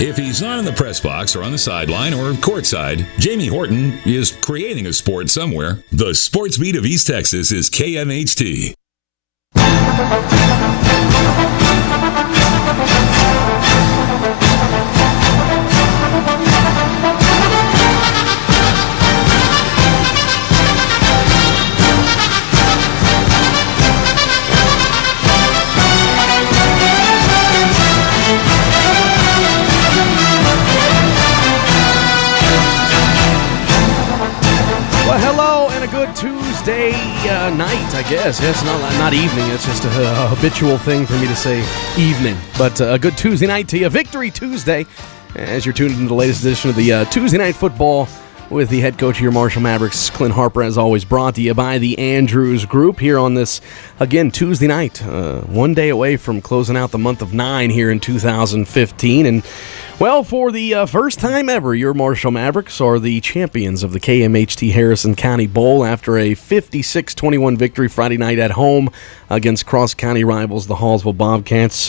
If he's not in the press box or on the sideline or courtside, Jamie Horton is creating a sport somewhere. The sports beat of East Texas is KMHT. Tuesday night, I guess. It's not evening. It's just a habitual thing for me to say evening. But a good Tuesday night to you. Victory Tuesday, as you're tuned into the latest edition of the Tuesday Night Football with the head coach of your Marshall Mavericks, Clint Harper, as always, brought to you by the Andrews Group here on this, again, Tuesday night. 1 day away from closing out the month of 9 here in 2015. And well, for the first time ever, your Marshall Mavericks are the champions of the KMHT Harrison County Bowl after a 56-21 victory Friday night at home against cross-county rivals, the Hallsville Bobcats.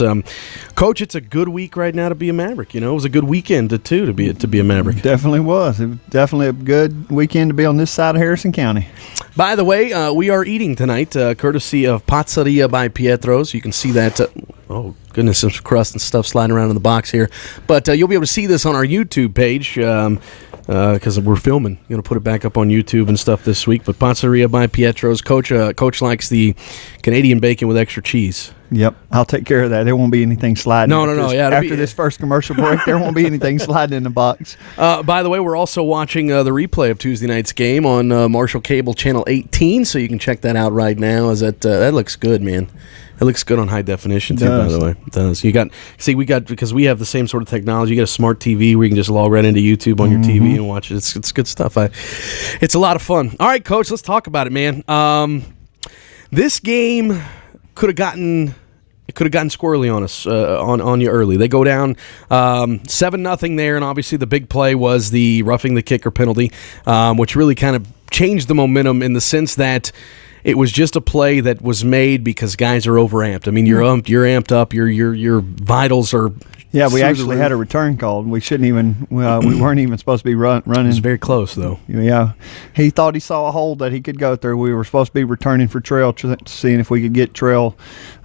Coach, it's a good week right now to be a Maverick. You know, it was a good weekend, to be a Maverick. Definitely was. It was definitely a good weekend to be on this side of Harrison County. By the way, we are eating tonight, courtesy of Pizzeria by Pietro's. You can see that. Oh, goodness, some crust and stuff sliding around in the box here. But you'll be able to see this on our YouTube page because we're filming. Going to put it back up on YouTube and stuff this week. But Pizzeria by Pietro's. Coach likes the Canadian bacon with extra cheese. Yep, I'll take care of that. There won't be anything sliding. No. Yeah, after this first commercial break, there won't be anything sliding in the box. By the way, we're also watching the replay of Tuesday night's game on Marshall Cable Channel 18, so you can check that out right now. That looks good, man. It looks good on high definition, too, by the way. It does. Because we have the same sort of technology. You got a smart TV where you can just log right into YouTube on your TV and watch it. It's good stuff. It's a lot of fun. All right, Coach, let's talk about it, man. This game could have gotten squirrely on us on you early. They go down 7-0 there, and obviously the big play was the roughing the kicker penalty, which really kind of changed the momentum in the sense that it was just a play that was made because guys are overamped. I mean, you're amped up. Your vitals are. Yeah, we actually had a return called. We shouldn't even. We weren't even supposed to be running. It was very close, though. Yeah, he thought he saw a hole that he could go through. We were supposed to be returning for Trail, seeing if we could get Trail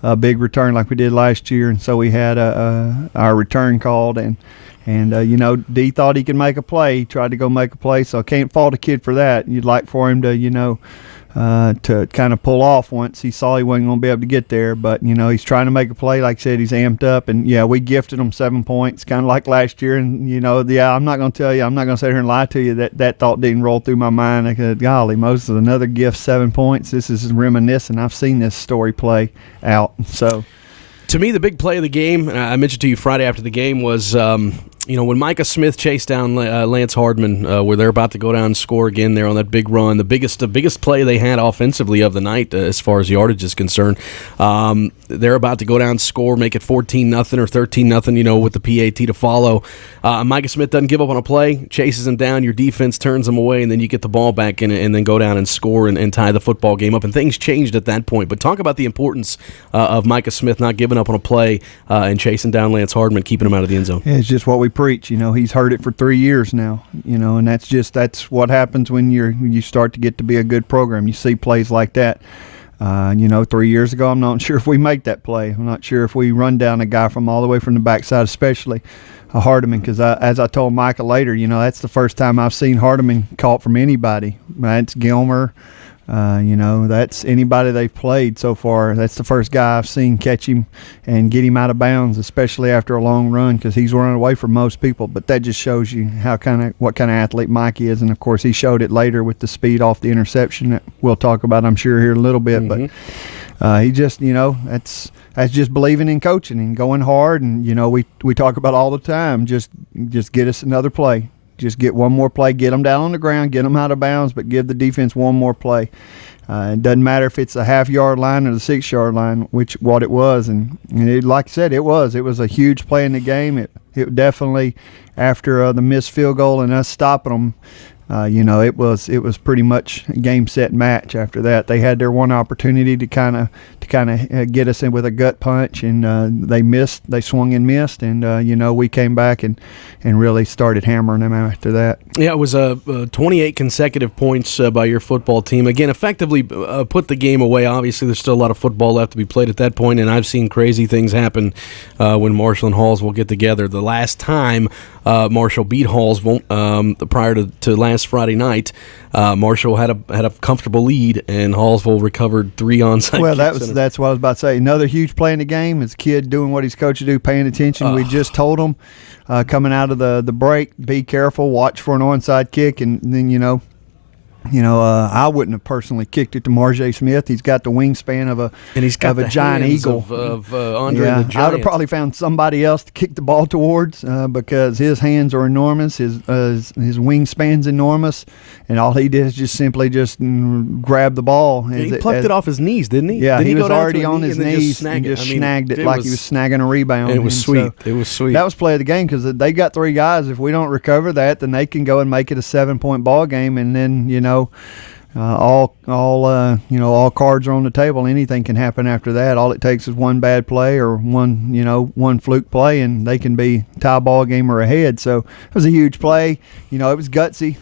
a big return like we did last year, and so we had our return called and. D thought he could make a play. He tried to go make a play, so I can't fault a kid for that. You'd like for him to, to kind of pull off once he saw he wasn't going to be able to get there. But, he's trying to make a play. Like I said, he's amped up. And, we gifted him 7 points, kind of like last year. And, I'm not going to tell you, I'm not going to sit here and lie to you that thought didn't roll through my mind. I said, golly, Moses, another gift, 7 points. This is reminiscent. I've seen this story play out. So, to me, the big play of the game, and I mentioned to you Friday after the game, was when Micah Smith chased down Lance Hardman, where they're about to go down and score again there on that big run, the biggest play they had offensively of the night as far as yardage is concerned. They're about to go down and score, make it 14-0 or 13-0, with the PAT to follow. Micah Smith doesn't give up on a play, chases him down, your defense turns him away, and then you get the ball back and then go down and score and tie the football game up. And things changed at that point. But talk about the importance of Micah Smith not giving up on a play and chasing down Lance Hardman, keeping him out of the end zone. Yeah, it's just what we preach. He's heard it for 3 years now. And that's what happens when you start to get to be a good program. You see plays like that. 3 years ago, I'm not sure if we make that play. I'm not sure if we run down a guy from all the way from the backside, especially Hardeman, because as I told Micah later, that's the first time I've seen Hardeman caught from anybody. That's Gilmer. That's anybody they've played so far. That's the first guy I've seen catch him and get him out of bounds, especially after a long run, because he's running away from most people. But that just shows you what kind of athlete Mike is. And, of course, he showed it later with the speed off the interception that we'll talk about, I'm sure, here in a little bit. Mm-hmm. But he just, that's just believing in coaching and going hard. And, we talk about all the time, just get us another play. Just get one more play, get them down on the ground, get them out of bounds, but give the defense one more play. It doesn't matter if it's a half-yard line or the 6-yard line, what it was. And like I said, it was a huge play in the game. It definitely, after the missed field goal and us stopping them, It was pretty much game, set, match. After that, they had their one opportunity to kind of get us in with a gut punch, and they missed. They swung and missed, and we came back and really started hammering them after that. Yeah, it was 28 consecutive points by your football team. Again, effectively put the game away. Obviously, there's still a lot of football left to be played at that point, and I've seen crazy things happen when Marshall and Halls will get together. The last time Marshall beat Halls prior to last Friday night, Marshall had a comfortable lead, and Hallsville recovered 3 onside Well, kicks. that's what I was about to say. Another huge play in the game is a kid doing what he's coached to do, paying attention. We just told him coming out of the break, be careful, watch for an onside kick, and then I wouldn't have personally kicked it to Marjay Smith. He's got the wingspan of a giant eagle. Of Andre the Giant. I would have probably found somebody else to kick the ball towards because his hands are enormous. His wingspan's enormous, and all he did is just simply grab the ball. He plucked it off his knees, didn't he? Yeah, didn't he go was down already to a on knee his and then knees snag and it? just snagged it like he was snagging a rebound. And it was sweet. So it was sweet. That was play of the game because they got 3 guys. If we don't recover that, then they can go and make it a 7-point ball game, and then all cards are on the table. Anything can happen after that. All it takes is one bad play or one fluke play, and they can be tie ball game or ahead. So it was a huge play. It was gutsy.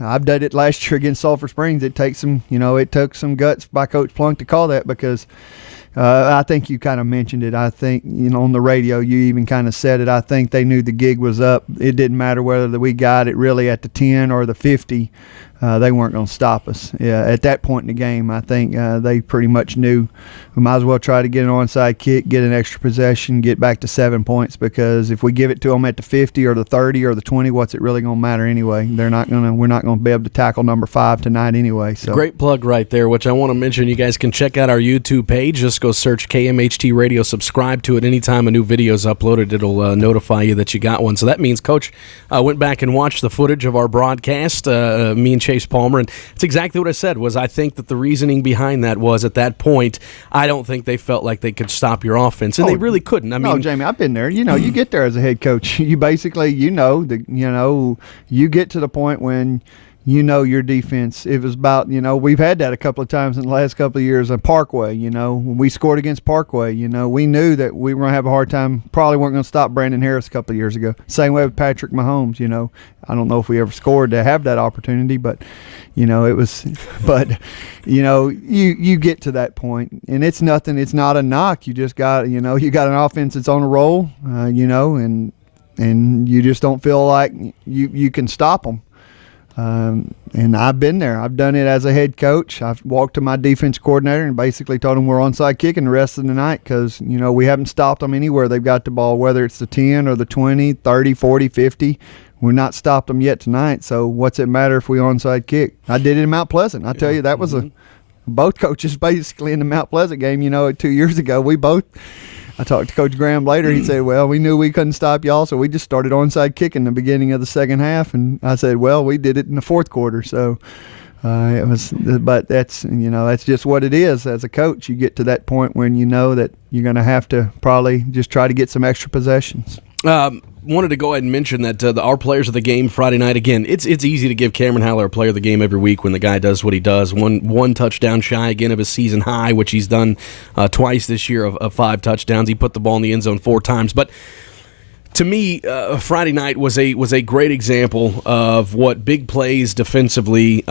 I've done it last year against Sulphur Springs. It took some guts by Coach Plunk to call that because I think you kind of mentioned it. I think on the radio you even kind of said it. I think they knew the gig was up. It didn't matter whether we got it really at the 10 or the 50. They weren't going to stop us. Yeah, at that point in the game, I think they pretty much knew we might as well try to get an onside kick, get an extra possession, get back to 7 points, because if we give it to them at the 50 or the 30 or the 20, what's it really going to matter anyway? We're not going to be able to tackle number 5 tonight anyway. So great plug right there, which I want to mention. You guys can check out our YouTube page. Just go search KMHT Radio, subscribe to it. Anytime a new video is uploaded, it'll notify you that you got one. So that means Coach went back and watched the footage of our broadcast, me and Chase Palmer, and it's exactly what I said. I think that the reasoning behind that was at that point, I don't think they felt like they could stop your offense, and they really couldn't. I mean, no, Jamie, I've been there. You get there as a head coach. You basically, you get to the point when your defense. It was about, we've had that a couple of times in the last couple of years at Parkway. When we scored against Parkway, we knew that we were going to have a hard time. Probably weren't going to stop Brandon Harris a couple of years ago. Same way with Patrick Mahomes. I don't know if we ever scored to have that opportunity, but it was. But you get to that point, and it's nothing. It's not a knock. You just got you got an offense that's on a roll. And you just don't feel like you can stop them. And I've been there. I've done it as a head coach. I've walked to my defense coordinator and basically told them we're onside kicking the rest of the night because, we haven't stopped them anywhere they've got the ball, whether it's the 10 or the 20, 30, 40, 50. We're not stopped them yet tonight, so what's it matter if we onside kick? I did it in Mount Pleasant. I tell you, that was both coaches basically in the Mount Pleasant game, 2 years ago. I talked to Coach Graham later. He said, well, we knew we couldn't stop y'all, so we just started onside kicking the beginning of the second half. And I said, well, we did it in the fourth quarter. So but that's just what it is. As a coach, you get to that point when you know that you're going to have to probably just try to get some extra possessions. Wanted to go ahead and mention that our players of the game Friday night, again, it's easy to give Cameron Haller a player of the game every week when the guy does what he does. One touchdown shy again of his season high, which he's done twice this year of 5 touchdowns. He put the ball in the end zone 4 times. But to me, Friday night was a great example of what big plays defensively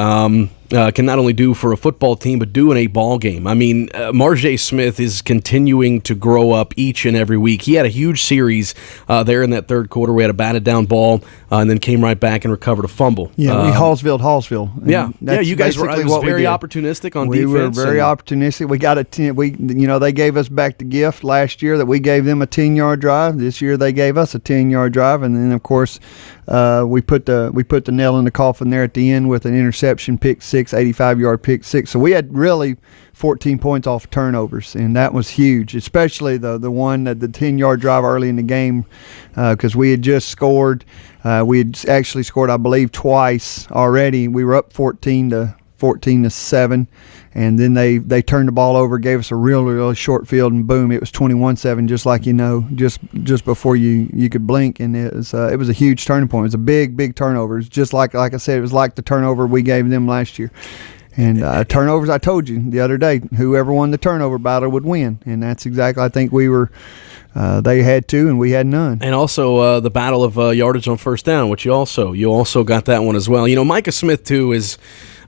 can not only do for a football team, but do in a ball game. I mean, Marjay Smith is continuing to grow up each and every week. He had a huge series there in that third quarter. We had a batted down ball and then came right back and recovered a fumble. Yeah, we Hallsville. Yeah, you guys were very opportunistic on defense. We were very opportunistic. We got a 10. They gave us back the gift last year that we gave them a 10-yard drive. This year they gave us a 10-yard drive, and then of course we put the nail in the coffin there at the end with an interception, pick 6, 85-yard pick 6. So we had really 14 points off turnovers, and that was huge, especially the one the 10-yard drive early in the game because we had just scored. We had actually scored, I believe, twice already. We were up 14-5 14-7. And then they turned the ball over, gave us a really short field, and boom, it was 21-7, just like just before you could blink. And it was a huge turning point. It was a big turnover. It was just like I said, it was like the turnover we gave them last year. And turnovers, I told you the other day, whoever won the turnover battle would win. And that's exactly, I think we were. They had two, and we had none. And also the battle of yardage on first down, which you also got that one as well. Micah Smith too is.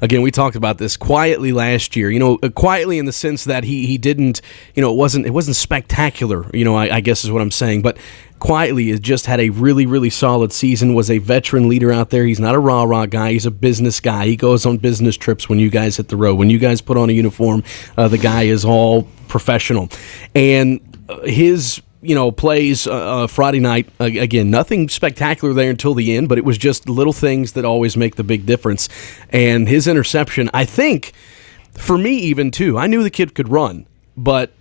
Again, we talked about this quietly last year. Quietly in the sense that he didn't. It wasn't spectacular. I guess is what I'm saying. But quietly, has just had a really solid season. Was a veteran leader out there. He's not a rah guy. He's a business guy. He goes on business trips when you guys hit the road. When you guys put on a uniform, the guy is all professional. And his. Plays Friday night, again, nothing spectacular there until the end, but it was just little things that always make the big difference. And his interception, I think, for me even too, I knew the kid could run, but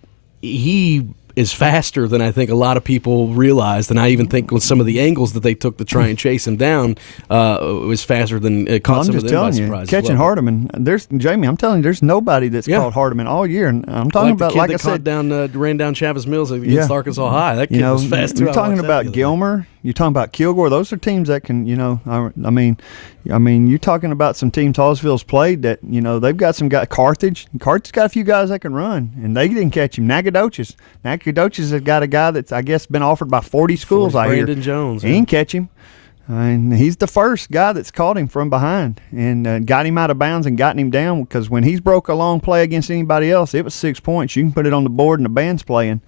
he is faster than I think a lot of people realized, and I even think with some of the angles that they took to try and chase him down was faster than caught some of them by surprise. Catching Hardeman, Jamie, I'm telling you, there's nobody that's caught Hardeman all year, and I'm talking about, like I said, ran down Chavez Mills against Arkansas High. That kid was fast too. You're talking about Gilmer. You're talking about Kilgore. Those are teams that can, I mean, you're talking about some teams Hallsville's played that, they've got some guys. Carthage got a few guys that can run, and they didn't catch him. Nacogdoches has got a guy that's, I guess, been offered by 40 schools, I hear. Brandon Jones. He didn't catch him. And he's the first guy that's caught him from behind and got him out of bounds and gotten him down, because when he's broke a long play against anybody else, it was 6 points. You can put it on the board and the band's playing.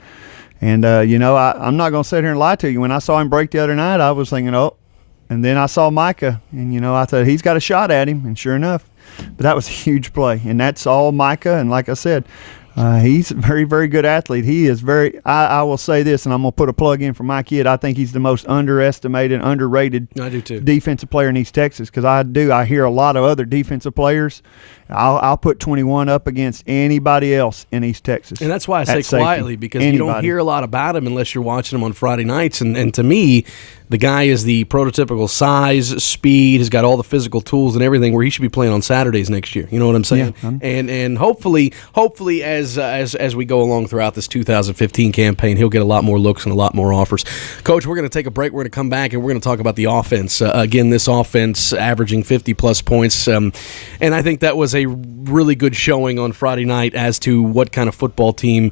And, I'm not going to sit here and lie to you. When I saw him break the other night, I was thinking, oh. And then I saw Micah, and, I thought he's got a shot at him, and sure enough. But that was a huge play, and that's all Micah. And like I said, he's a very, very good athlete. He is I will say this, and I'm going to put a plug in for my kid. I think he's the most underestimated, underrated I do too. defensive player in East Texas, because I hear a lot of other defensive players. I'll put 21 up against anybody else in East Texas. And that's why I say quietly, because you don't hear a lot about him unless you're watching him on Friday nights. And to me, the guy is the prototypical size, speed, has got all the physical tools and everything where he should be playing on Saturdays next year. You know what I'm saying? Yeah. And hopefully as we go along throughout this 2015 campaign, he'll get a lot more looks and a lot more offers. Coach, we're going to take a break. We're going to come back, and we're going to talk about the offense. Again, this offense averaging 50-plus points. And I think that was a really good showing on Friday night as to what kind of football team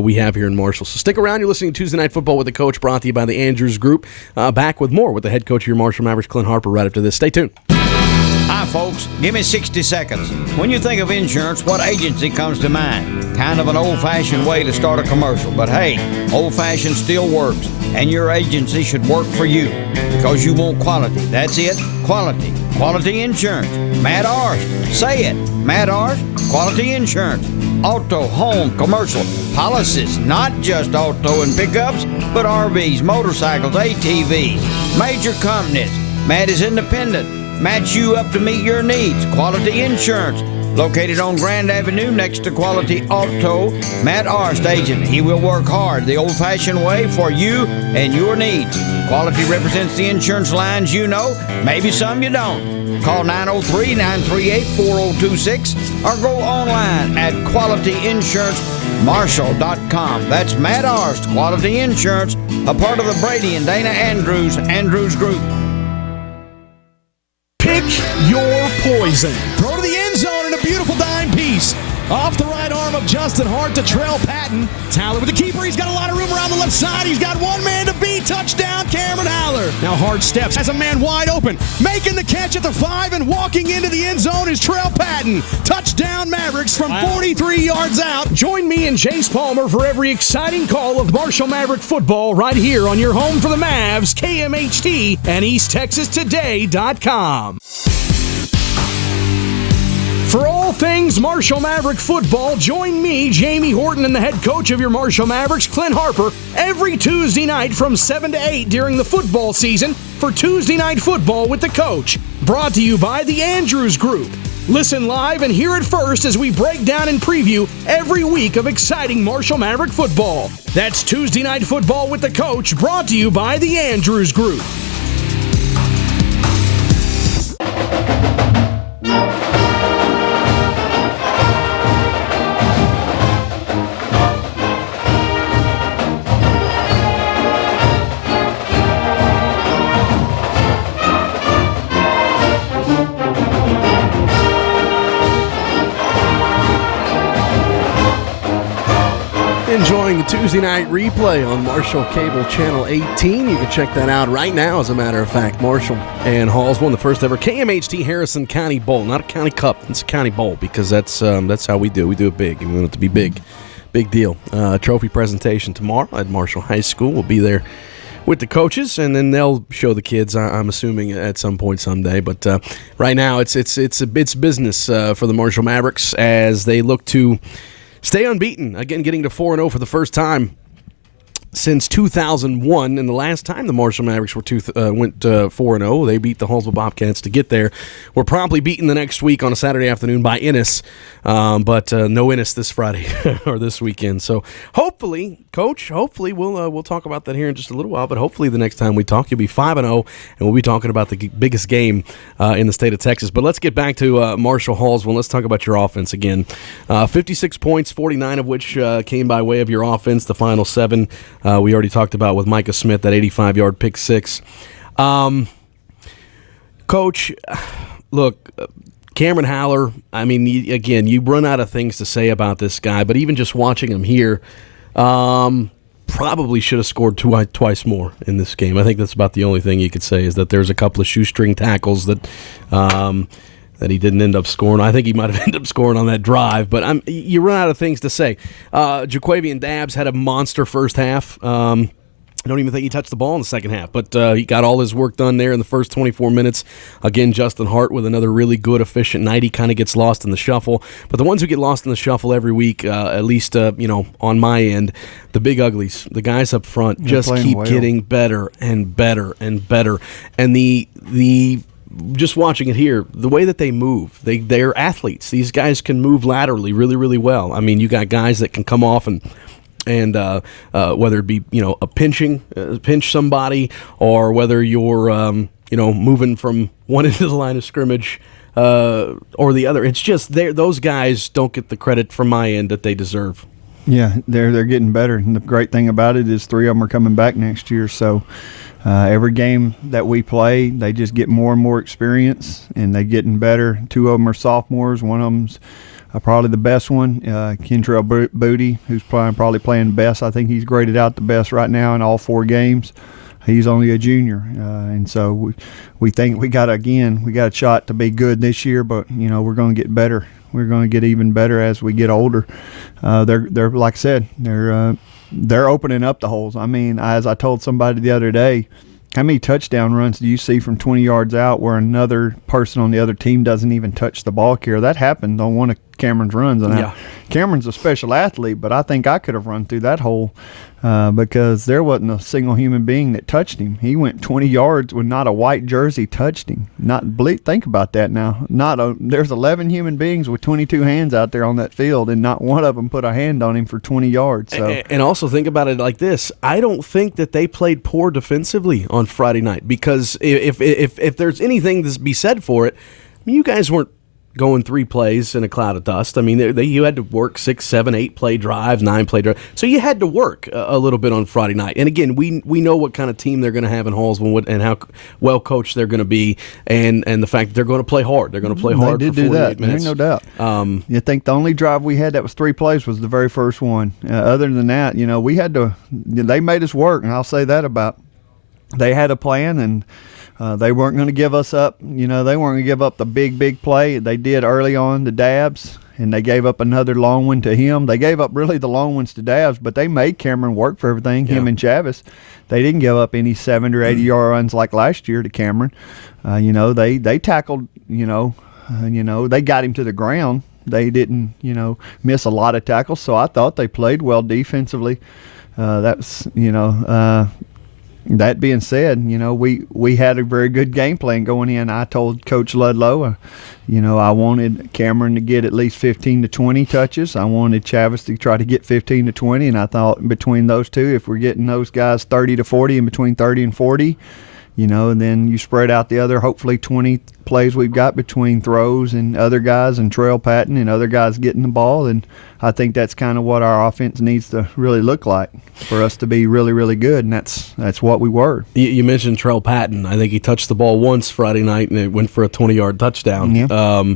we have here in Marshall. So stick around. You're listening to Tuesday Night Football with the Coach, brought to you by the Andrews Group. Back with more with the head coach of your Marshall Mavericks, Clint Harper, right after this. Stay tuned. Hi, folks. Give me 60 seconds. When you think of insurance, what agency comes to mind? Kind of an old-fashioned way to start a commercial, but hey, old-fashioned still works, and your agency should work for you because you want quality. That's it, quality. Quality insurance. Matt Arst. Say it. Matt Arst, quality insurance. Auto, home, commercial, policies, not just auto and pickups, but RVs, motorcycles, ATVs, major companies. Matt is independent. Match you up to meet your needs. Quality insurance. Located on Grand Avenue next to Quality Auto. Matt Arst, agent. He will work hard the old-fashioned way for you and your needs. Quality represents the insurance lines you know, maybe some you don't. Call 903-938-4026 or go online at qualityinsurancemarshall.com. That's Matt Arst, Quality Insurance, a part of the Brady and Dana Andrews Group. Pick your poison. Throw to the end zone in a beautiful dime piece. Off the right arm of Justin Hart to Trell Patton. Haller with the keeper. He's got a lot of room around the left side. He's got one man to beat. Touchdown, Cameron Haller. Now Hart steps, has a man wide open. Making the catch at the 5 and walking into the end zone is Trell Patton. Touchdown, Mavericks from 43 yards out. Join me and Jace Palmer for every exciting call of Marshall Maverick football right here on your home for the Mavs, KMHT, and EastTexasToday.com. For all things Marshall Maverick football, join me, Jamie Horton, and the head coach of your Marshall Mavericks, Clint Harper, every Tuesday night from 7 to 8 during the football season for Tuesday Night Football with the Coach. Brought to you by the Andrews Group. Listen live and hear it first as we break down and preview every week of exciting Marshall Maverick football. That's Tuesday Night Football with the Coach, brought to you by the Andrews Group. Enjoying the Tuesday night replay on Marshall Cable Channel 18. You can check that out right now, as a matter of fact. Marshall and Halls won the first ever KMHT Harrison County Bowl. Not a county cup, it's a county bowl, because that's how we do. We do it big, and we want it to be big. Big deal. Trophy presentation tomorrow at Marshall High School. We'll be there with the coaches, and then they'll show the kids, I'm assuming, at some point someday. But right now, it's business for the Marshall Mavericks as they look to stay unbeaten. Again, getting to 4-0 for the first time since 2001, and the last time the Marshall Mavericks went 4-0, they beat the Hallsville Bobcats to get there. We're promptly beaten the next week on a Saturday afternoon by Ennis, but no Ennis this Friday or this weekend. So hopefully, Coach, we'll talk about that here in just a little while, but hopefully the next time we talk, you'll be 5-0, and we'll be talking about the biggest game in the state of Texas. But let's get back to Marshall Hallsville. Let's talk about your offense again. 56 points, 49 of which came by way of your offense, the final 7. We already talked about with Micah Smith, that 85-yard pick 6. Coach, look, Cameron Haller, I mean, you run out of things to say about this guy, but even just watching him here, probably should have scored twice more in this game. I think that's about the only thing you could say, is that there's a couple of shoestring tackles that he didn't end up scoring. I think he might have ended up scoring on that drive, but you run out of things to say. Jaquavian Dabbs had a monster first half. I don't even think he touched the ball in the second half, but he got all his work done there in the first 24 minutes. Again, Justin Hart with another really good, efficient night. He kind of gets lost in the shuffle. But the ones who get lost in the shuffle every week, at least on my end, the big uglies, the guys up front, just keep getting better and better and better. And the just watching it here, the way that they move, they're athletes. These guys can move laterally really, really well. I mean, you got guys that can come off and whether it be a pinch somebody, or whether you're moving from one end of the line of scrimmage or the other. It's just those guys don't get the credit from my end that they deserve. Yeah, they're getting better, and the great thing about it is 3 of them are coming back next year. So every game that we play, they just get more and more experience, and they're getting better. 2 of them are sophomores. One of them's probably the best one, Kentrell Booty, who's probably playing best. I think he's graded out the best right now in all 4 games. He's only a junior, and so we think we got a shot to be good this year, but we're going to get better. We're going to get even better as we get older. They're like I said, they're opening up the holes. I mean, as I told somebody the other day, how many touchdown runs do you see from 20 yards out where another person on the other team doesn't even touch the ball carrier? That happened on one of Cameron's runs. And Cameron's a special athlete, but I think I could have run through that hole because there wasn't a single human being that touched him. He went 20 yards with not a white jersey touched him. Think about that now. There's 11 human beings with 22 hands out there on that field, and not one of them put a hand on him for 20 yards. So. And also think about it like this. I don't think that they played poor defensively on Friday night, because if there's anything to be said for it, I mean, you guys weren't going 3 plays in a cloud of dust. I mean, you had to work 6, 7, 8 play drives, 9 play drives. So you had to work a little bit on Friday night. And again, we know what kind of team they're going to have in Hallsville and how well coached they're going to be, and the fact that they're going to play hard. They're going to play hard for 48 minutes. No doubt. You think the only drive we had that was 3 plays was the very first one. Other than that, we had to. They made us work, and I'll say that about. They had a plan, and they weren't going to give us up. They weren't going to give up the big play. They did early on to Dabbs, and they gave up another long one to him. They gave up really the long ones to Dabbs, but they made Cameron work for everything, him and Chavis. They didn't give up any 70 or 80-yard runs like last year to Cameron. They tackled, they got him to the ground. They didn't, miss a lot of tackles, so I thought they played well defensively. That being said, we had a very good game plan going in. I told Coach Ludlow, I wanted Cameron to get at least 15 to 20 touches. I wanted Chavis to try to get 15 to 20, and I thought between those two, if we're getting those guys 30 to 40 and between 30 and 40, and then you spread out the other hopefully 20 plays we've got between throws and other guys and trail patting and other guys getting the ball, and I think that's kind of what our offense needs to really look like for us to be really, really good, and that's what we were. You mentioned Trell Patton. I think he touched the ball once Friday night, and it went for a 20-yard touchdown. Yeah.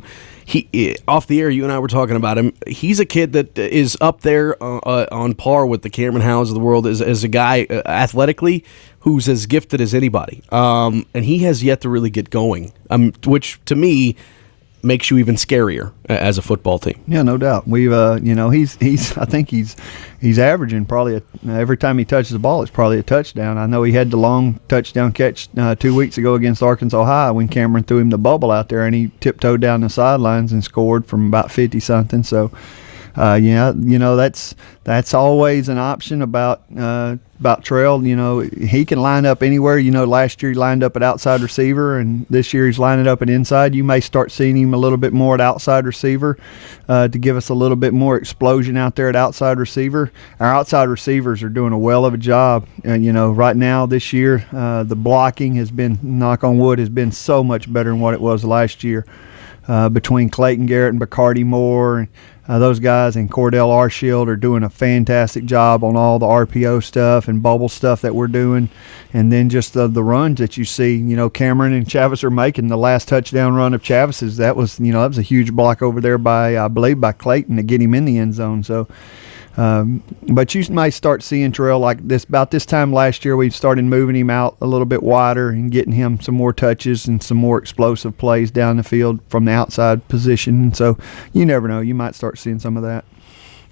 he off the air, you and I were talking about him. He's a kid that is up there on par with the Cameron Howes of the world as a guy athletically who's as gifted as anybody. And he has yet to really get going, which to me makes you even scarier as a football team. Yeah, no doubt. We've, I think he's averaging probably every time he touches the ball, it's probably a touchdown. I know he had the long touchdown catch 2 weeks ago against Arkansas High when Cameron threw him the bubble out there, and he tiptoed down the sidelines and scored from about 50 something. So, that's always an option about Trell. He can line up anywhere. Last year he lined up at outside receiver, and this year he's lining up at inside. You may start seeing him a little bit more at outside receiver to give us a little bit more explosion out there at outside receiver. Our outside receivers are doing a well of a job. Right now this year, the blocking has been, knock on wood, has been so much better than what it was last year. Between Clayton Garrett and Bacardi Moore, those guys and Cordell Arshield are doing a fantastic job on all the RPO stuff and bubble stuff that we're doing. And then just the runs that you see, Cameron and Chavis are making. The last touchdown run of Chavis's, that was a huge block over there by Clayton to get him in the end zone. So, but you might start seeing Terrell like this. About this time last year, we started moving him out a little bit wider and getting him some more touches and some more explosive plays down the field from the outside position. And so you never know. You might start seeing some of that.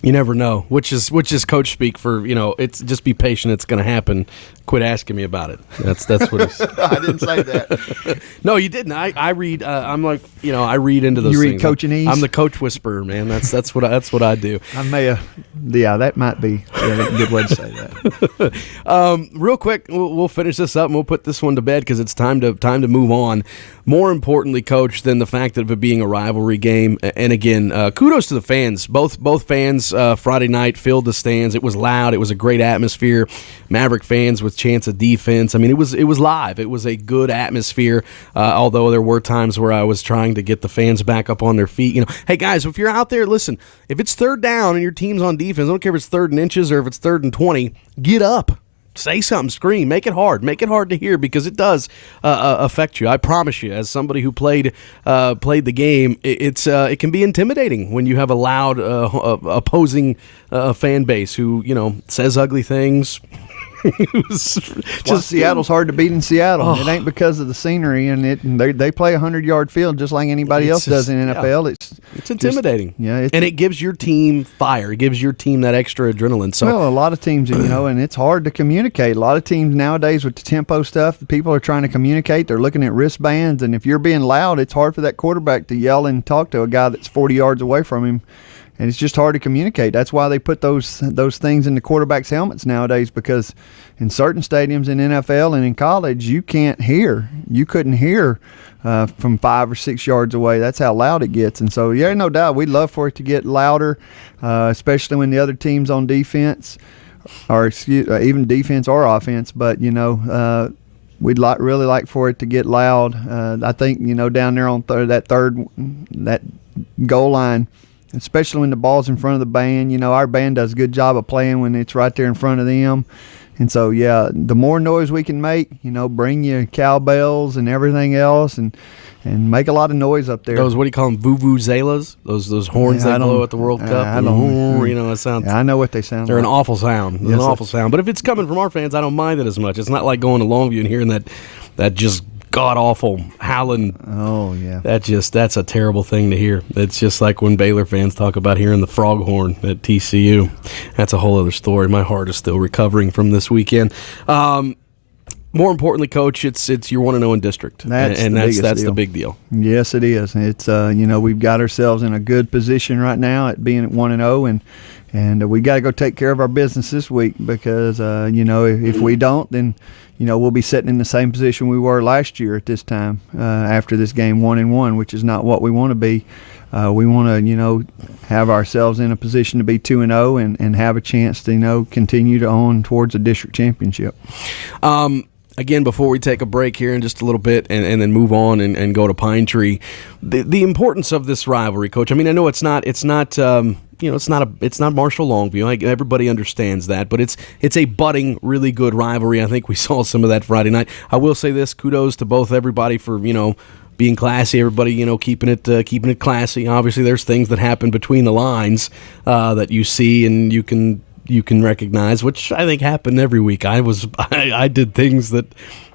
You never know, which is coach speak for, it's just be patient. It's going to happen. Quit asking me about it. That's what it's. I didn't say that. No, you didn't. I read. I'm like, I read into those. You read things. coaching-ese? I'm the coach whisperer, man. That's what I do. I may have. Yeah, that might be a good way to say that. Real quick, we'll finish this up and we'll put this one to bed because it's time to move on. More importantly, Coach, than the fact of it being a rivalry game. And again, kudos to the fans. Both fans Friday night filled the stands. It was loud. It was a great atmosphere. Maverick fans with chance of defense. I mean, it was live. It was a good atmosphere. Although there were times where I was trying to get the fans back up on their feet. Hey guys, if you're out there, listen. If it's third down and your team's on defense, I don't care if it's 3rd and inches or if it's 3rd and 20. Get up. Say something, scream, make it hard to hear because it does affect you. I promise you, as somebody who played the game, it can be intimidating when you have a loud opposing fan base who says ugly things. Seattle's hard to beat in Seattle. It ain't because of the scenery, and they play a 100-yard field just like anybody else does in NFL. It's intimidating. And it gives your team fire. It gives your team that extra adrenaline. So a lot of teams, and it's hard to communicate. A lot of teams nowadays with the tempo stuff, people are trying to communicate. They're looking at wristbands, and if you're being loud, it's hard for that quarterback to yell and talk to a guy that's 40 yards away from him. And it's just hard to communicate. That's why they put those things in the quarterbacks' helmets nowadays, because in certain stadiums in NFL and in college, you can't hear. You couldn't hear from 5 or 6 yards away. That's how loud it gets. And so, yeah, no doubt, we'd love for it to get louder, especially when the other team's on defense, or even defense or offense. But, we'd really like for it to get loud. I think, down there on that goal line, especially when the ball's in front of the band. Our band does a good job of playing when it's right there in front of them. And so, yeah, the more noise we can make, bring you cowbells and everything else and make a lot of noise up there. Those, what do you call them, vuvuzelas? Those horns they blow at the World Cup? I don't it sounds. Yeah, I know what they sound They're like. an awful sound. Yes, an awful sound. But if it's coming from our fans, I don't mind it as much. It's not like going to Longview and hearing that just god-awful howling. Oh, yeah. That's a terrible thing to hear. It's just like when Baylor fans talk about hearing the frog horn at TCU. That's a whole other story. My heart is still recovering from this weekend. More importantly, Coach, it's your 1-0 in district. That's the big deal. Yes, it is. It's we've got ourselves in a good position right now at being at 1-0, and we got to go take care of our business this week because if we don't, then we'll be sitting in the same position we were last year at this time after this game 1-1, which is not what we want to be. We want to, have ourselves in a position to be 2-0 and have a chance to, continue on towards a district championship. Again, before we take a break here in just a little bit and then move on and go to Pine Tree, the importance of this rivalry, Coach. I mean, I know it's not Marshall Longview. Everybody understands that, but it's a budding, really good rivalry. I think we saw some of that Friday night. I will say this: kudos to everybody for being classy, everybody keeping it classy. Obviously, there's things that happen between the lines that you see and you can recognize, which I think happen every week. I did things that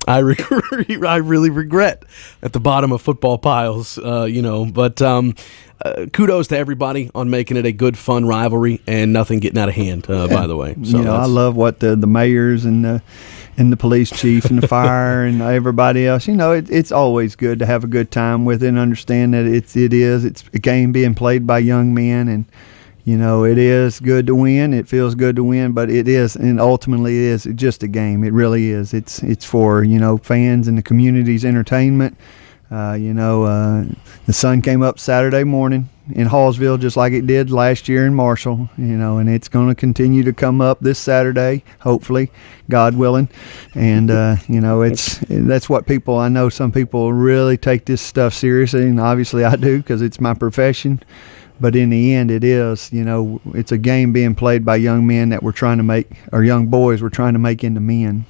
I really regret at the bottom of football piles, But kudos to everybody on making it a good, fun rivalry and nothing getting out of hand. By the way, so I love what the mayors and the police chief and the fire and everybody else. It's always good to have a good time with it and understand that it's a game being played by young men, and it is good to win. It feels good to win, but it is, and ultimately it is just a game. It really is. It's for fans and the community's entertainment. The sun came up Saturday morning in Hallsville just like it did last year in Marshall, and it's going to continue to come up this Saturday, hopefully, God willing. And, that's what I know some people really take this stuff seriously, and obviously I do because it's my profession. But in the end, it is, it's a game being played by young men that we're trying to make, or young boys we're trying to make into men.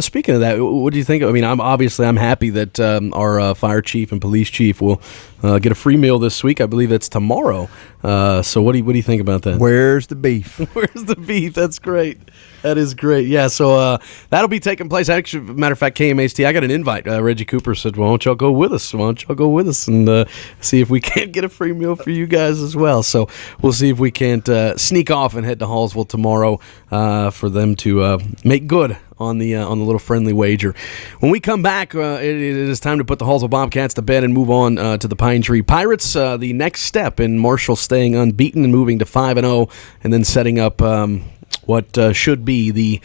Speaking of that, what do you think? I mean, I'm happy that our fire chief and police chief will get a free meal this week. I believe it's tomorrow. So what do you think about that? Where's the beef? Where's the beef? That's great. That is great. Yeah, so that'll be taking place. Actually, matter of fact, KMHT, I got an invite. Reggie Cooper said, "Why don't y'all go with us? Why don't y'all go with us and see if we can't get a free meal for you guys as well?" So we'll see if we can't sneak off and head to Hallsville tomorrow for them to make good on the little friendly wager. When we come back, it is time to put the Hallsville Bobcats to bed and move on to the Pine Tree Pirates. The next step in Marshall staying unbeaten and moving to 5-0, and then setting up what should be the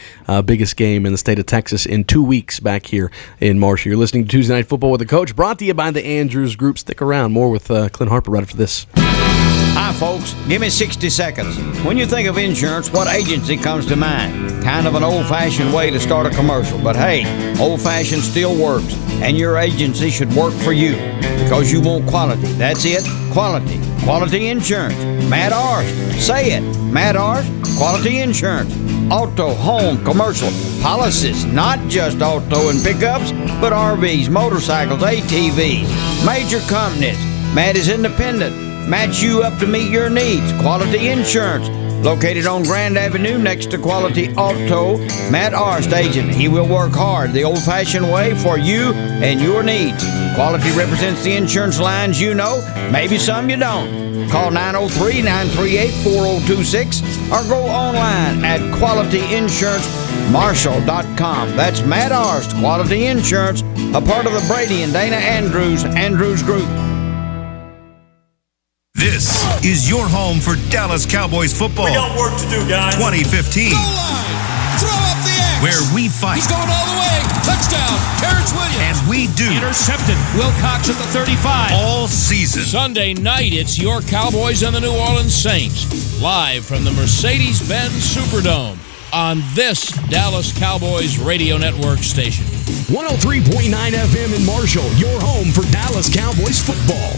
biggest game in the state of Texas in 2 weeks back here in Marshall. You're listening to Tuesday Night Football with the Coach, brought to you by the Andrews Group. Stick around. More with Clint Harper right after this. Hi, folks. Give me 60 seconds. When you think of insurance, what agency comes to mind? Kind of an old-fashioned way to start a commercial, but hey, old-fashioned still works, and your agency should work for you because you want quality. That's it, quality. Quality insurance. Matt Arst. Say it. Matt Arst, Quality Insurance. Auto, home, commercial policies, not just auto and pickups, but RVs, motorcycles, ATVs, major companies. Matt is independent. Match you up to meet your needs. Quality Insurance. Located on Grand Avenue next to Quality Auto. Matt Arst, agent. He will work hard the old-fashioned way for you and your needs. Quality represents the insurance lines you know, maybe some you don't. Call 903-938-4026 or go online at qualityinsurancemarshall.com. That's Matt Arst, Quality Insurance, a part of the Brady and Dana Andrews Group. This is your home for Dallas Cowboys football. We got work to do, guys. 2015. Goal line. Throw up the X. Where we fight. He's going all the way. Touchdown. Terrence Williams. And we do. Intercepted. Wilcox at the 35. All season. Sunday night, it's your Cowboys and the New Orleans Saints. Live from the Mercedes-Benz Superdome on this Dallas Cowboys radio network station. 103.9 FM in Marshall, your home for Dallas Cowboys football.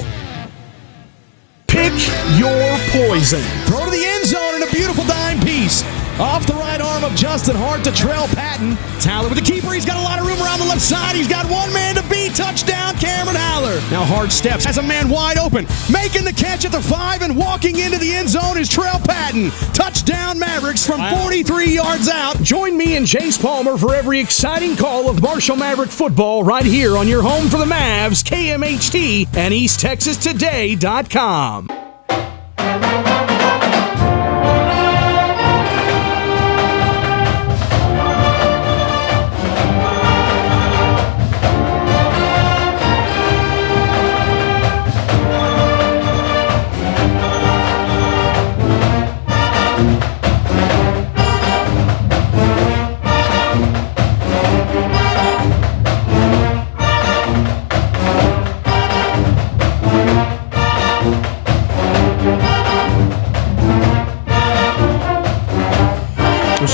Pick your poison. Throw to the end zone in a beautiful dime piece. Off the right arm of Justin Hart to Trell Patton. Talley with the keeper. He's got a lot of room around the left side. He's got one man to beat. Touchdown, Cameron Haller. Now Hart steps, has a man wide open. Making the catch at the 5 and walking into the end zone is Trell Patton. Touchdown, Mavericks from 43 yards out. Join me and Jace Palmer for every exciting call of Marshall Maverick football right here on your home for the Mavs, KMHT, and EastTexasToday.com.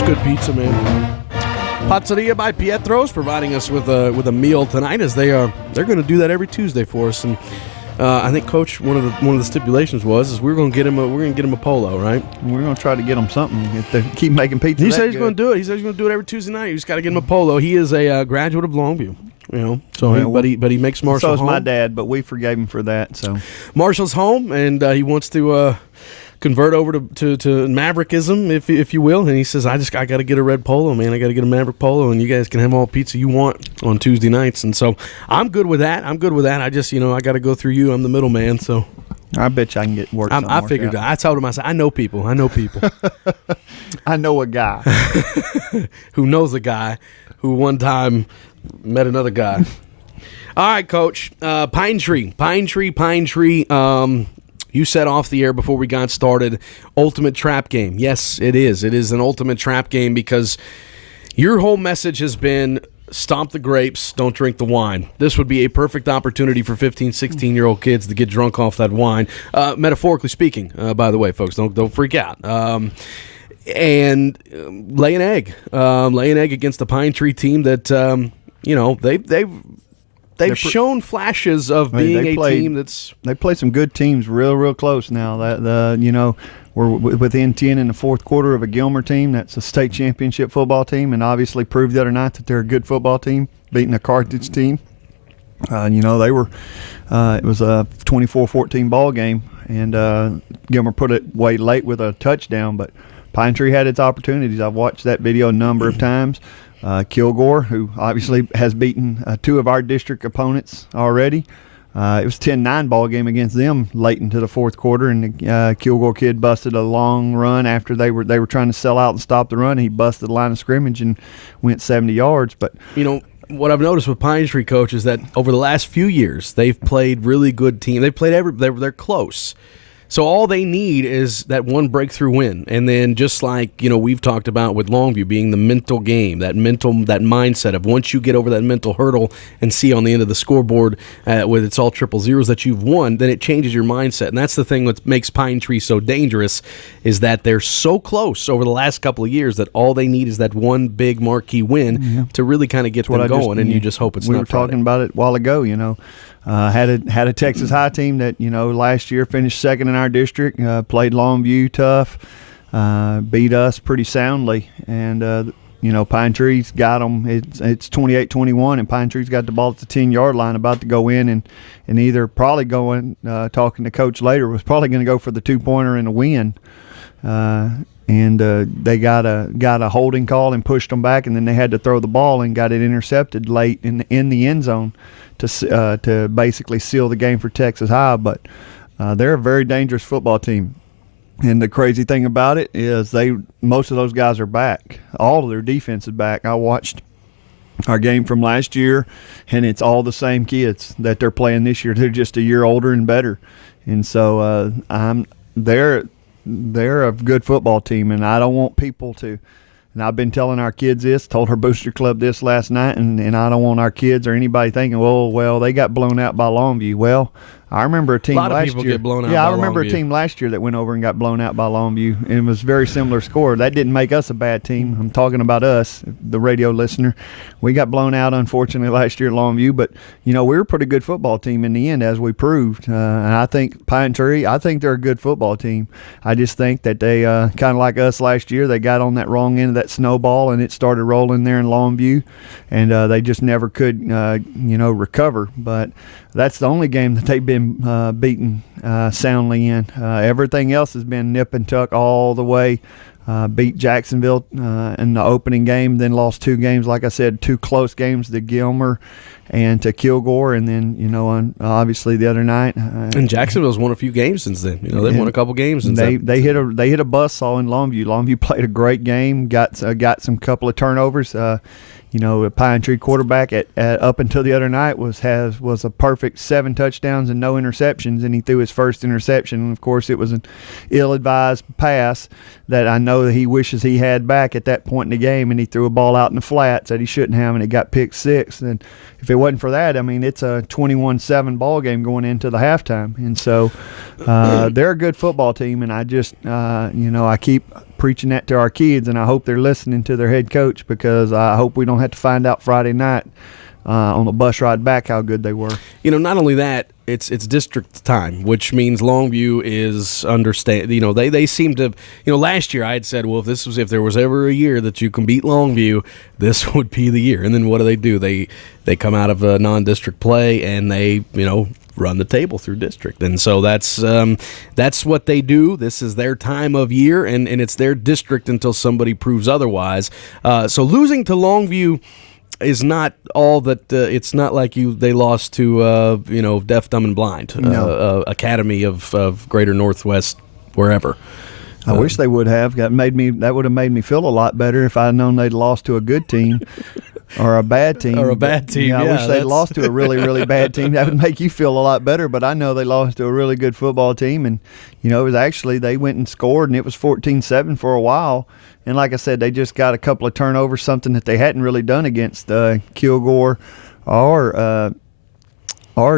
Good pizza, man. Pizzeria by Pietro's providing us with a meal tonight, as they're going to do that every Tuesday for us. And I think Coach, one of the stipulations is we're going to get him a polo, right? We're going to try to get him something if they keep making pizza. He said he's going to do it. He said he's going to do it every Tuesday night. You just got to get him a polo. He is a graduate of Longview. But he makes Marshall So is home. my dad, but we forgave him for that. So Marshall's home, and he wants to convert over to Maverickism, if you will. And he says, I got to get a red polo, man. I got to get a Maverick polo, and you guys can have all the pizza you want on Tuesday nights. And so I'm good with that. I just, I got to go through you. I'm the middleman, so. I bet you I can get work. I figured out. I told him, I said, I know people. I know a guy who knows a guy who one time met another guy. All right, Coach. Pine Tree. You said off the air before we got started, ultimate trap game. Yes, it is. It is an ultimate trap game because your whole message has been stomp the grapes, don't drink the wine. This would be a perfect opportunity for 15, 16-year-old kids to get drunk off that wine. Metaphorically speaking, by the way, folks, don't freak out. And lay an egg. Lay an egg against the Pine Tree team that, they've shown flashes of being a team that's. They play some good teams real close now. We're within 10 in the fourth quarter of a Gilmer team. That's a state championship football team, and obviously proved the other night that they're a good football team, beating a Carthage team. They were. It was a 24-14 ball game, and Gilmer put it way late with a touchdown. But Pine Tree had its opportunities. I've watched that video a number of times. Kilgore, who obviously has beaten two of our district opponents already. It was a 10-9 ball game against them late into the fourth quarter, and the Kilgore kid busted a long run after they were trying to sell out and stop the run. And he busted the line of scrimmage and went 70 yards. But what I've noticed with Pine Tree, Coach, is that over the last few years they've played really good teams. They've played they're close. So all they need is that one breakthrough win. And then just like, we've talked about with Longview being the mental game, that mindset of once you get over that mental hurdle and see on the end of the scoreboard with it's all triple zeros that you've won, then it changes your mindset. And that's the thing that makes Pine Tree so dangerous is that they're so close over the last couple of years that all they need is that one big marquee win to really kind of get them going. And you just hope it's not We were talking about it a while ago, had a Texas High team that last year finished second in our district, played Longview tough, beat us pretty soundly, and Pine Tree's got them. It's 28-21, and Pine Tree's got the ball at the 10-yard line, about to go in, and either probably going talking to Coach later was probably going to go for the 2-pointer and a win. And they got a holding call and pushed them back, and then they had to throw the ball and got it intercepted late in the end zone to basically seal the game for Texas High. But they're a very dangerous football team. And the crazy thing about it is most of those guys are back. All of their defense is back. I watched our game from last year, and it's all the same kids that they're playing this year. They're just a year older and better. And so they're a good football team, and I don't want people to – and I've been telling our kids this, told our booster club this last night, and I don't want our kids or anybody thinking, well, they got blown out by Longview. Well, I remember a team last year. A lot of people get blown out by Longview. Yeah, I remember a team last year that went over and got blown out by Longview, and it was a very similar score. That didn't make us a bad team. I'm talking about us, the radio listener. We got blown out, unfortunately, last year at Longview, but, we were a pretty good football team in the end, as we proved. And I think Pine Tree, I think they're a good football team. I just think that they, kind of like us last year, they got on that wrong end of that snowball, and it started rolling there in Longview, and they just never could, recover. But that's the only game that they've been beaten soundly in. Everything else has been nip and tuck all the way. Beat Jacksonville in the opening game, then lost two games, like I said, two close games to Gilmer and to Kilgore, and then obviously the other night. And Jacksonville's won a few games since then. They've won a couple games since they hit a buzzsaw in Longview. Longview played a great game, got some couple of turnovers. A Pine Tree quarterback at up until the other night was a perfect 7 touchdowns and no interceptions, and he threw his first interception. And of course, it was an ill-advised pass that I know that he wishes he had back at that point in the game, and he threw a ball out in the flats that he shouldn't have, and it got picked 6. And if it wasn't for that, it's a 21-7 ball game going into the halftime. And so they're a good football team, and I just I keep preaching that to our kids, and I hope they're listening to their head coach, because I hope we don't have to find out Friday night on the bus ride back how good they were. Not only that, it's district time, which means Longview is understand. They seem to. Last year I had said, well, if there was ever a year that you can beat Longview, this would be the year. And then what do? They come out of a non-district play and they run the table through district, and so that's what they do. This is their time of year, and it's their district until somebody proves otherwise. So losing to Longview is not all that. It's not like they lost to Deaf, Dumb, and Blind, Academy of Greater Northwest, wherever. I wish they would have. That would have made me feel a lot better if I'd known they'd lost to a good team or a bad team. I wish they'd lost to a really, really bad team. That would make you feel a lot better. But I know they lost to a really good football team, and it was actually they went and scored, and it was 14-7 for a while. And like I said, they just got a couple of turnovers, something that they hadn't really done against Kilgore or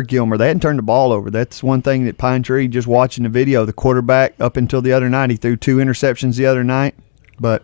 Gilmer. They hadn't turned the ball over. That's one thing that Pine Tree, just watching the video, the quarterback up until the other night, he threw 2 interceptions the other night, but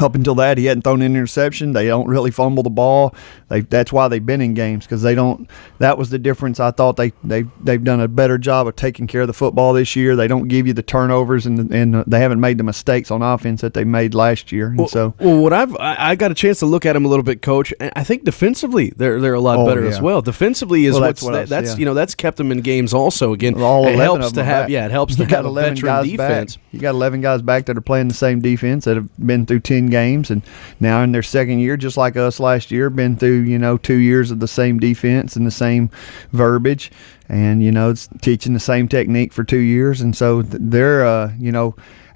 up until that, he hadn't thrown an interception. They don't really fumble the ball. That's why they've been in games, because they don't. That was the difference. I thought they've done a better job of taking care of the football this year. They don't give you the turnovers, and they haven't made the mistakes on offense that they made last year. And what I got a chance to look at them a little bit, Coach. I think defensively they're a lot better as well. Defensively is that's kept them in games also. Again, it helps to have it helps to have a veteran defense. You got 11 guys back that are playing the same defense that have been through 10 games, and now in their second year, just like us last year, been through 2 years of the same defense and the same verbiage, and it's teaching the same technique for 2 years, and so they're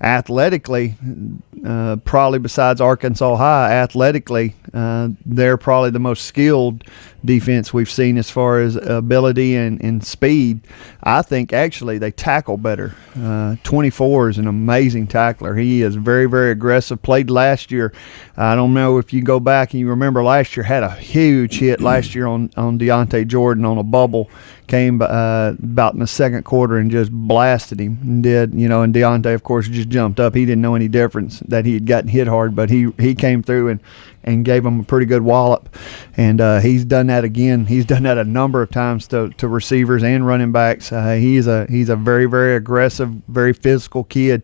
athletically, probably besides Arkansas High, athletically, they're probably the most skilled defense we've seen as far as ability and speed. I think actually they tackle better. 24 is an amazing tackler. He is very, very aggressive. Played last year. I don't know if you go back and you remember last year, had a huge hit last year on Deontay Jordan on a bubble. Came about in the second quarter and just blasted him and did, and Deontay, of course, just jumped up. He didn't know any difference that he had gotten hit hard, but he came through and gave him a pretty good wallop. And he's done that again. He's done that a number of times to receivers and running backs. He's a very, very aggressive, very physical kid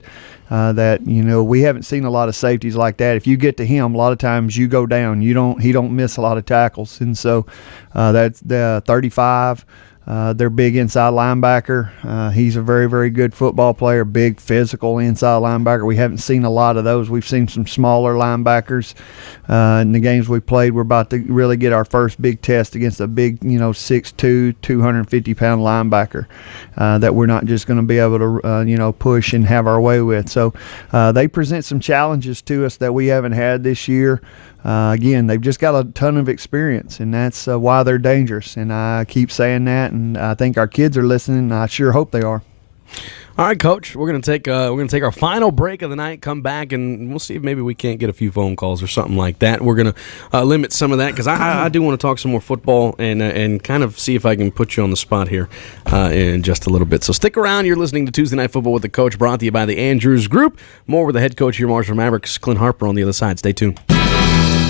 that, we haven't seen a lot of safeties like that. If you get to him, a lot of times you go down. He don't miss a lot of tackles. And so that's the 35. Their big inside linebacker. He's a very, very good football player, big physical inside linebacker. We haven't seen a lot of those. We've seen some smaller linebackers in the games we played. We're about to really get our first big test against a big, 6'2", 250-pound linebacker that we're not just going to be able to, push and have our way with. So they present some challenges to us that we haven't had this year. Again, they've just got a ton of experience, and that's why they're dangerous. And I keep saying that, and I think our kids are listening, and I sure hope they are. All right, Coach, we're gonna take our final break of the night. Come back, and we'll see if maybe we can't get a few phone calls or something like that. We're gonna limit some of that because I do want to talk some more football and kind of see if I can put you on the spot here in just a little bit. So stick around. You're listening to Tuesday Night Football with the Coach, brought to you by the Andrews Group. More with the head coach here, Marshall Mavericks, Clint Harper, on the other side. Stay tuned.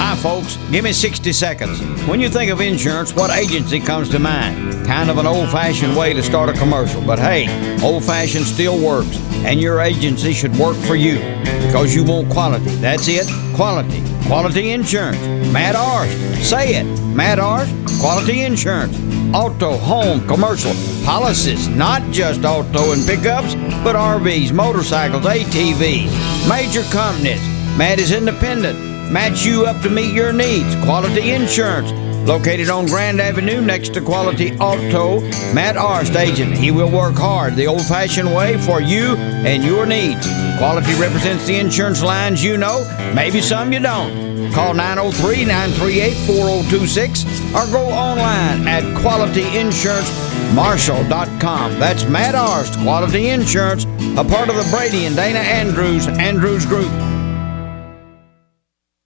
Hi, folks. Give me 60 seconds. When you think of insurance, what agency comes to mind? Kind of an old-fashioned way to start a commercial, but hey, old-fashioned still works, and your agency should work for you because you want quality. That's it, quality. Quality insurance. Matt Arst. Say it. Matt Arst, quality insurance. Auto, home, commercial, policies, not just auto and pickups, but RVs, motorcycles, ATVs, major companies. Matt is independent. Match you up to meet your needs. Quality Insurance. Located on Grand Avenue next to Quality Auto. Matt Arst, agent. He will work hard the old-fashioned way for you and your needs. Quality represents the insurance lines you know, maybe some you don't. Call 903-938-4026 or go online at qualityinsurancemarshall.com. That's Matt Arst, Quality Insurance, a part of the Brady and Dana Andrews Group.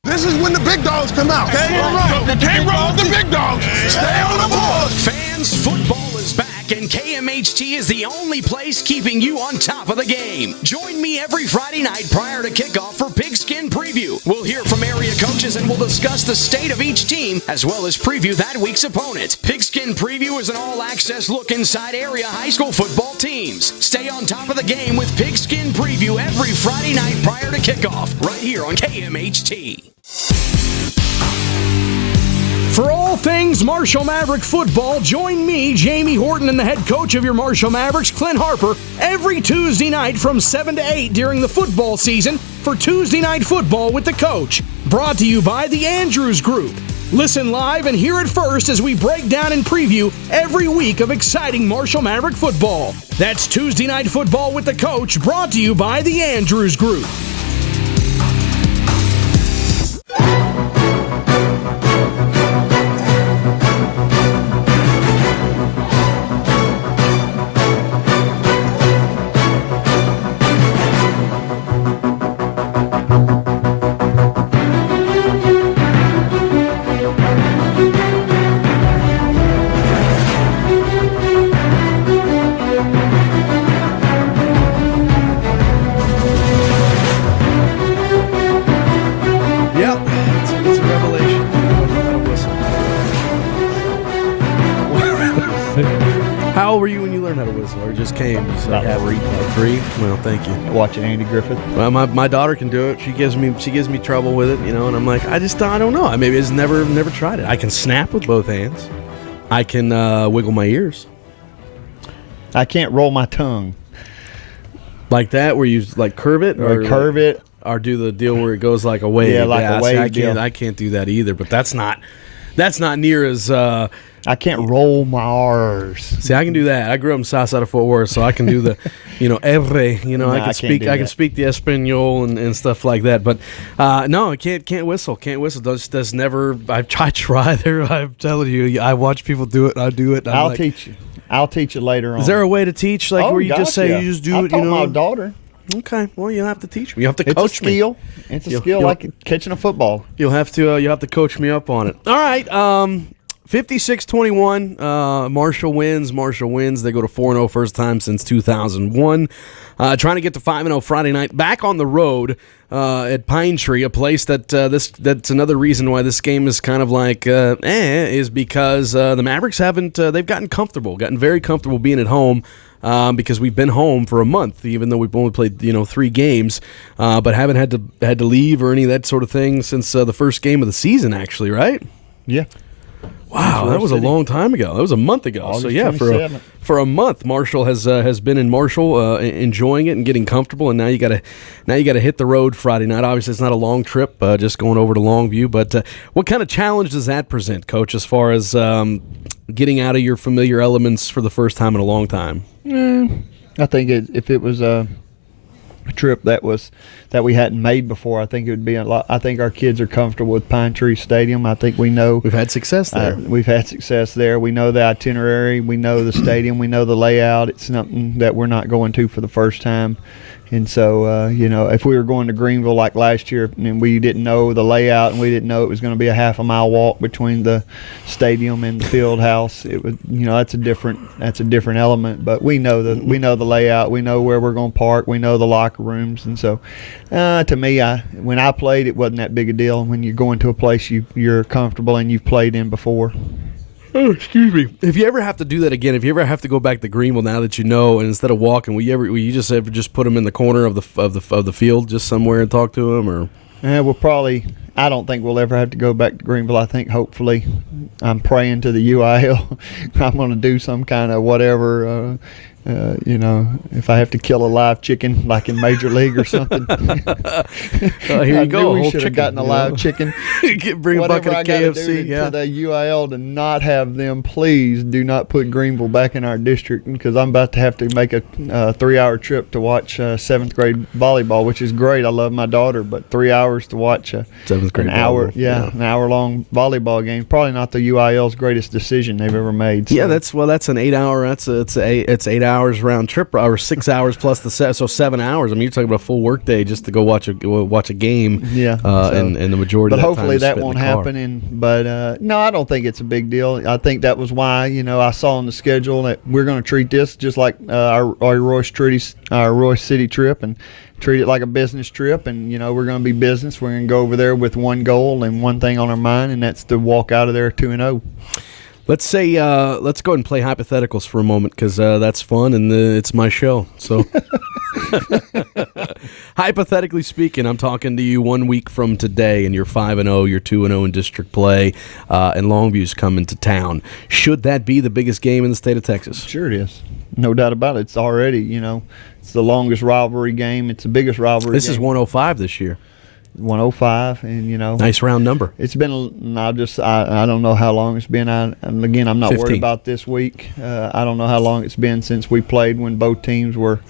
This is when the big dogs come out. Can't roll with the big dogs. Stay on the board. Fans, football is back, and KMHT is the only place keeping you on top of the game. Join me every Friday night prior to kickoff for Pigskin Preview. We'll hear from area coaches coaches and will discuss the state of each team as well as preview that week's opponent. Pigskin Preview is an all-access look inside area high school football teams. Stay on top of the game with Pigskin Preview every Friday night prior to kickoff, right here on KMHT. For all things Marshall Maverick football, join me, Jamie Horton, and the head coach of your Marshall Mavericks, Clint Harper, every Tuesday night from 7 to 8 during the football season for Tuesday Night Football with the Coach. Brought to you by the Andrews Group. Listen live and hear it first as we break down and preview every week of exciting Marshall Maverick football. That's Tuesday Night Football with the Coach, brought to you by the Andrews Group. How old were you when you learned how to whistle, or just came? About three. Well, thank you. Watching Andy Griffith. Well, my daughter can do it. She gives me trouble with it, and I'm like, I don't know. Maybe I just never tried it. I can snap with both hands. I can wiggle my ears. I can't roll my tongue. Like that, where you like curve it, or curve it, or do the deal where it goes like a wave. Yeah, like a wave. I can't do that either. But that's not near as. I can't roll my R's. See, I can do that. I grew up in South Side of Fort Worth, so I can do the, every. No, I can speak the Espanol and stuff like that. But no, I can't whistle. Can't whistle. Does never. I try there. I'm telling you, I watch people do it. And I do it. And I'll teach you. I'll teach you later on. Is there a way to teach, like where you just say you just do I've it? Taught my daughter. Okay, well you'll have to teach me. You have to coach me. It's a skill. It's a skill like catching a football. You'll have to coach me up on it. All right. 56-21. Marshall wins. They go to 4-0 first time since 2001. Trying to get to 5-0 Friday night. Back on the road at Pine Tree, a place that's another reason why this game is kind of like is because the Mavericks they've gotten very comfortable being at home. Because we've been home for a month, even though we've only played 3 games, but haven't had to leave or any of that sort of thing since the first game of the season. Actually, right? Yeah. Wow, that was a long time ago. That was a month ago. August so yeah, 27th. for a month, Marshall has been in Marshall, enjoying it and getting comfortable. And now you gotta hit the road Friday night. Obviously, it's not a long trip, just going over to Longview. But what kind of challenge does that present, Coach, as far as getting out of your familiar elements for the first time in a long time? I think if it was a trip that we hadn't made before, I think it would be a lot. I think our kids are comfortable with Pine Tree Stadium. I think we know we've had success there. We know the itinerary. We know the stadium. We know the layout. It's something that we're not going to for the first time. And so, if we were going to Greenville like last year and we didn't know the layout and we didn't know it was going to be a half-a-mile walk between the stadium and the field house, it would, that's a different element. But we know the layout. We know where we're going to park. We know the locker rooms. And so, to me, when I played, it wasn't that big a deal. When you go into a place you're comfortable and you've played in before. Oh, excuse me. If you ever have to do that again, if you ever have to go back to Greenville now that you know, and instead of walking, will you just ever just put them in the corner of the field, just somewhere, and talk to them, or? We'll probably. I don't think we'll ever have to go back to Greenville. I think hopefully, I'm praying to the UIL. I'm going to do some kind of whatever. If I have to kill a live chicken, like in Major League or something. Here you go. We should have gotten a live chicken. Bring a bucket of KFC. To the UIL to not have them. Please do not put Greenville back in our district, because I'm about to have to make a 3-hour trip to watch 7th grade volleyball, which is great. I love my daughter, but 3 hours to watch 7th grade an hour, volleyball. An hour-long volleyball game. Probably not the UIL's greatest decision they've ever made. So. Yeah, that's an 8-hour. It's 8 hours round trip, or 6 hours plus so 7 hours. I mean, you're talking about a full work day just to go watch a game. Yeah, and the majority. But of that hopefully time that won't happen. But no, I don't think it's a big deal. I think that was why I saw on the schedule that we're going to treat this just like our Royce City trip and treat it like a business trip, and we're going to be business. We're going to go over there with one goal and one thing on our mind, and that's to walk out of there 2-0. Let's say, let's go ahead and play hypotheticals for a moment, because that's fun, and it's my show. So, hypothetically speaking, I'm talking to you 1 week from today, and you're 5-0, you're 2-0 in district play, and Longview's coming to town. Should that be the biggest game in the state of Texas? Sure it is. No doubt about it. It's already, it's the longest rivalry game. It's the biggest rivalry This game. is 105 this year. 105, and nice round number. It's been. I don't know how long it's been. And again, I'm not 15. worried about this week. I don't know how long it's been since we played when both teams were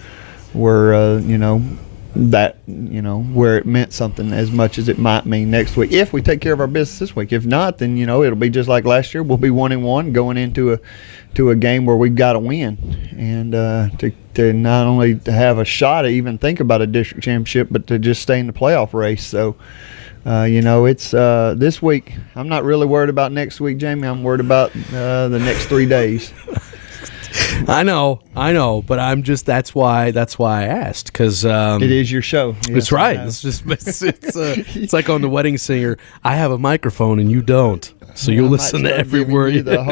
that where it meant something as much as it might mean next week if we take care of our business this week. If not, then it'll be just like last year. We'll be 1-1 going into a game where we've got to win, and to not only to have a shot to even think about a district championship, but to just stay in the playoff race. So it's this week. I'm not really worried about next week, Jamie. I'm worried about the next 3 days. I know, but I'm just that's why I asked, because it is your show. Yes, it's right. It's like on The Wedding Singer. I have a microphone and you don't, so you listen to every word. The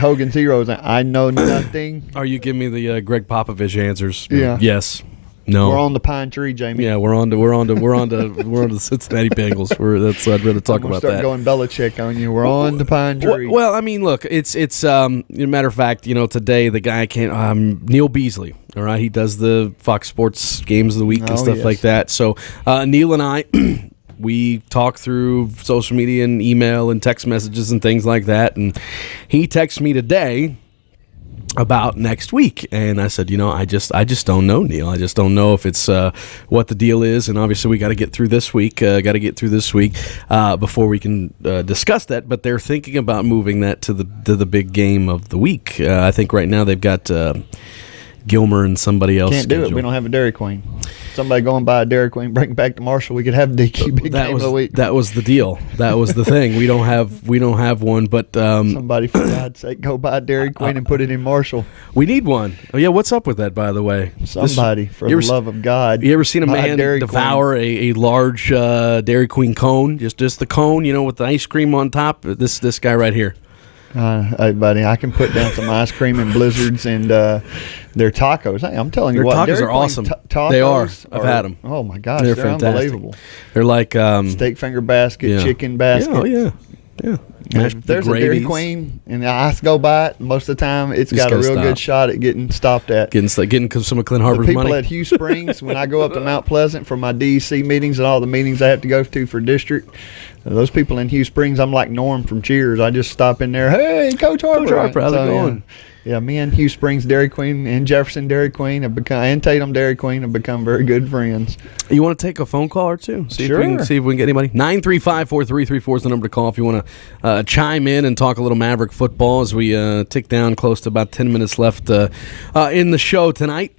Hogan's Heroes. I know nothing. Are you giving me the Greg Popovich answers? Yeah. Yes. No. We're on the pine tree, Jamie. Yeah, we're on to the Cincinnati Bengals. I'd rather talk about that. Start going Belichick on you. We're on the pine tree. Well, I mean, look, it's matter of fact, today the guy Neil Beasley. All right, he does the Fox Sports Games of the Week and stuff like that. So Neil and I. We talk through social media and email and text messages and things like that, and he texted me today about next week, and I said, I just don't know, Neil. I just don't know if it's what the deal is, and obviously we got to get through this week. Before we can discuss that. But they're thinking about moving that to the big game of the week. I think right now they've got Gilmer and somebody else. Can't do it. We don't have a Dairy Queen. Somebody going by a Dairy Queen, bring it back to Marshall. We could have DQ big game of the week. That was the deal. That was the thing. We don't have one, but somebody, for God's sake, go buy a Dairy Queen and put it in Marshall. We need one. Oh yeah, what's up with that, by the way? Somebody, for the love of God. You ever seen a man devour a large Dairy Queen cone? Just the cone, with the ice cream on top. This guy right here. Hey, buddy, I can put down some ice cream and blizzards and their tacos. Hey, I'm telling you their what, tacos are awesome. They are. I've had them. Oh my gosh, they're fantastic. Unbelievable. They're like steak finger basket, chicken basket. Oh yeah. If there's a Dairy Queen and the ice go by it, most of the time it's got a real good shot at getting stopped at. Getting some of Clint Harper's money. The people money. at Hugh Springs, when I go up to Mount Pleasant for my DEC meetings and all the meetings I have to go to for district, those people in Hugh Springs, I'm like Norm from Cheers. I just stop in there, hey, Coach Harper. Coach Harper, how's it going? Yeah, me and Hugh Springs Dairy Queen and Jefferson Dairy Queen have become, and Tatum Dairy Queen have become very good friends. You want to take a phone call or two? Sure. See if we can get anybody. 935-4334 is the number to call if you want to chime in and talk a little Maverick football as we tick down close to about 10 minutes left in the show tonight.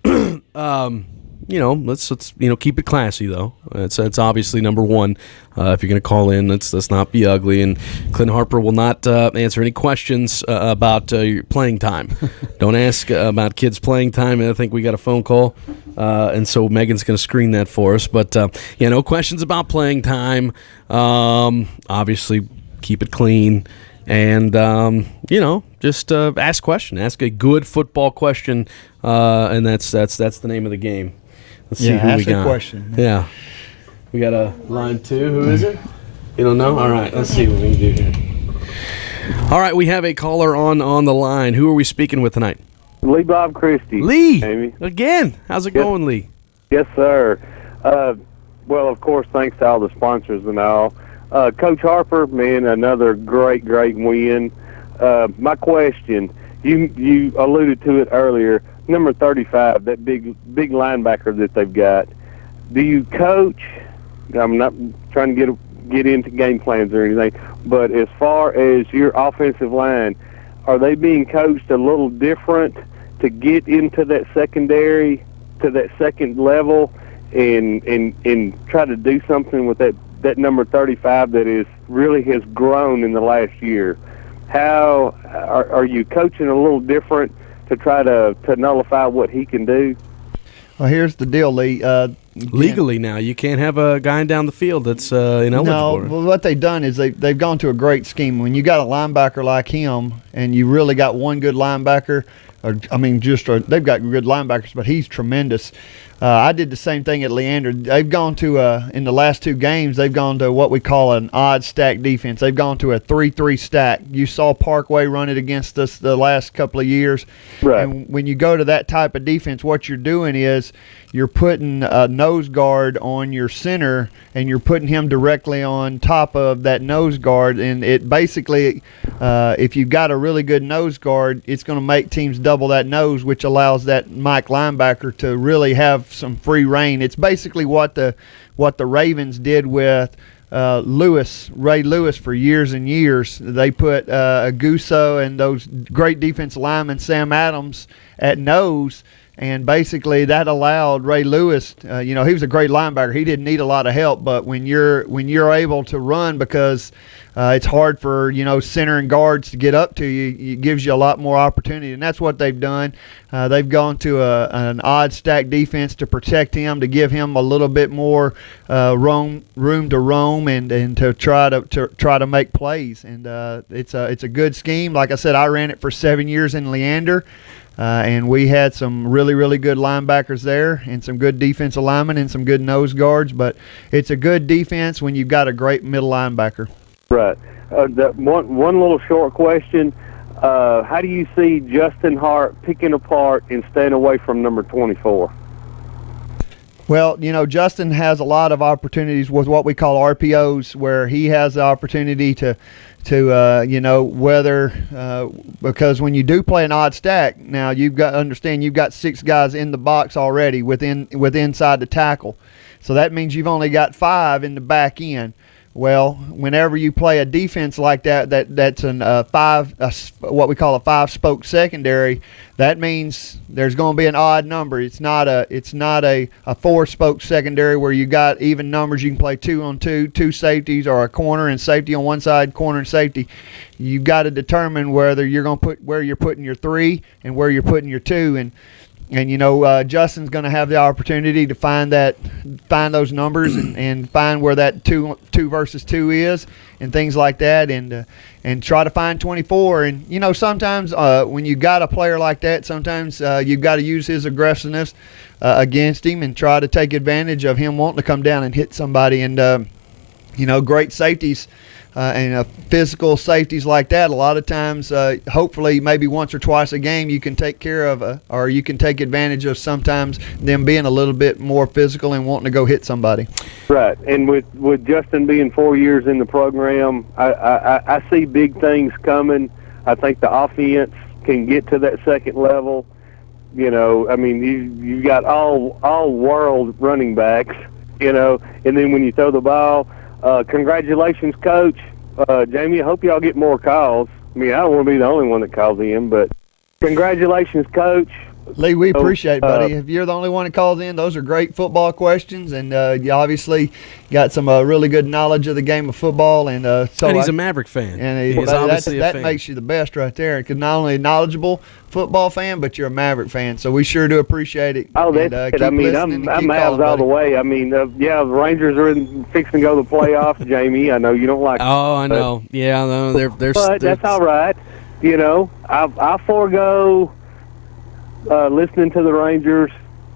Let's keep it classy though. It's obviously number one. If you're going to call in, let's not be ugly. And Clint Harper will not answer any questions about your playing time. Don't ask about kids' playing time. I think we got a phone call, and so Megan's going to screen that for us. But no questions about playing time. Obviously, keep it clean. And, just ask question. Ask a good football question, and that's the name of the game. Let's see who we got. Ask a question. Yeah. We got a line 2. Who is it? You don't know? All right. Let's see what we can do here. All right. We have a caller on the line. Who are we speaking with tonight? Lee Bob Christie. Lee. Amy. Again. How's it going, Lee? Yes, sir. Well, of course, thanks to all the sponsors and all. Coach Harper, man, another great win. My question, you alluded to it earlier, number 35, that big linebacker that they've got. Do you coach? I'm not trying to get into game plans or anything, but as far as your offensive line, are they being coached a little different to get into that secondary, to that second level, and try to do something with that number 35 that is really has grown in the last year? How are you coaching a little different to try to nullify what he can do? Well, here's the deal, Lee. Legally now, you can't have a guy down the field that's ineligible. No, well, what they've done is they've gone to a great scheme. When you got a linebacker like him, and you really got one good linebacker, they've got good linebackers, but he's tremendous. I did the same thing at Leander. They've gone to in the last 2 games, they've gone to what we call an odd stack defense. They've gone to a 3-3 stack. You saw Parkway run it against us the last couple of years. Right. And when you go to that type of defense, what you're doing is you're putting a nose guard on your center, and you're putting him directly on top of that nose guard. And it basically, if you've got a really good nose guard, it's going to make teams double that nose, which allows that Mike linebacker to really have some free reign. It's basically what the Ravens did with Ray Lewis for years and years. They put Aguso and those great defensive linemen, Sam Adams, at nose. And basically that allowed Ray Lewis, he was a great linebacker. He didn't need a lot of help, but when you're able to run, because it's hard for, center and guards to get up to you, it gives you a lot more opportunity. And that's what they've done. They've gone to an odd stack defense to protect him, to give him a little bit more room to roam and to try to make plays. And it's a good scheme. Like I said, I ran it for 7 years in Leander. And we had some really, really good linebackers there, and some good defensive linemen, and some good nose guards. But it's a good defense when you've got a great middle linebacker. Right. One little short question. How do you see Justin Hart picking apart and staying away from number 24? Well, Justin has a lot of opportunities with what we call RPOs, where he has the opportunity to because when you do play an odd stack, now you've got 6 guys in the box already inside the tackle. So that means you've only got 5 in the back end. Well, whenever you play a defense like that's what we call a 5-spoke secondary, that means there's going to be an odd number. It's not a 4-spoke secondary where you got even numbers. You can play 2-on-2, 2 safeties, or a corner and safety on one side, corner and safety. You've got to determine whether you're going to put where you're putting your 3 and where you're putting your 2, and Justin's going to have the opportunity to find those numbers and find where that 2 versus 2 is, and things like that, and try to find 24. And sometimes when you got a player like that, sometimes you've got to use his aggressiveness against him and try to take advantage of him wanting to come down and hit somebody. And great safeties. And physical safeties like that, a lot of times, hopefully maybe once or twice a game, you can take care of or you can take advantage of sometimes them being a little bit more physical and wanting to go hit somebody. Right. And with Justin being 4 years in the program, I see big things coming. I think the offense can get to that second level. You got all world running backs, and then when you throw the ball, congratulations, Coach. Jamie, I hope y'all get more calls. I don't want to be the only one that calls in, but congratulations, Coach. Lee, we appreciate it, buddy. If you're the only one that calls in, those are great football questions, and you obviously got some really good knowledge of the game of football. And he's a Maverick fan. And he's obviously a fan. That makes you the best right there, because not only a knowledgeable football fan, but you're a Maverick fan. So we sure do appreciate it. Oh, that's it. I'm Mavs all the way. The Rangers are fixing to go to the playoffs, Jamie. I know you don't like. Oh, I know. Yeah, I know. But that's all right. I forego listening to the Rangers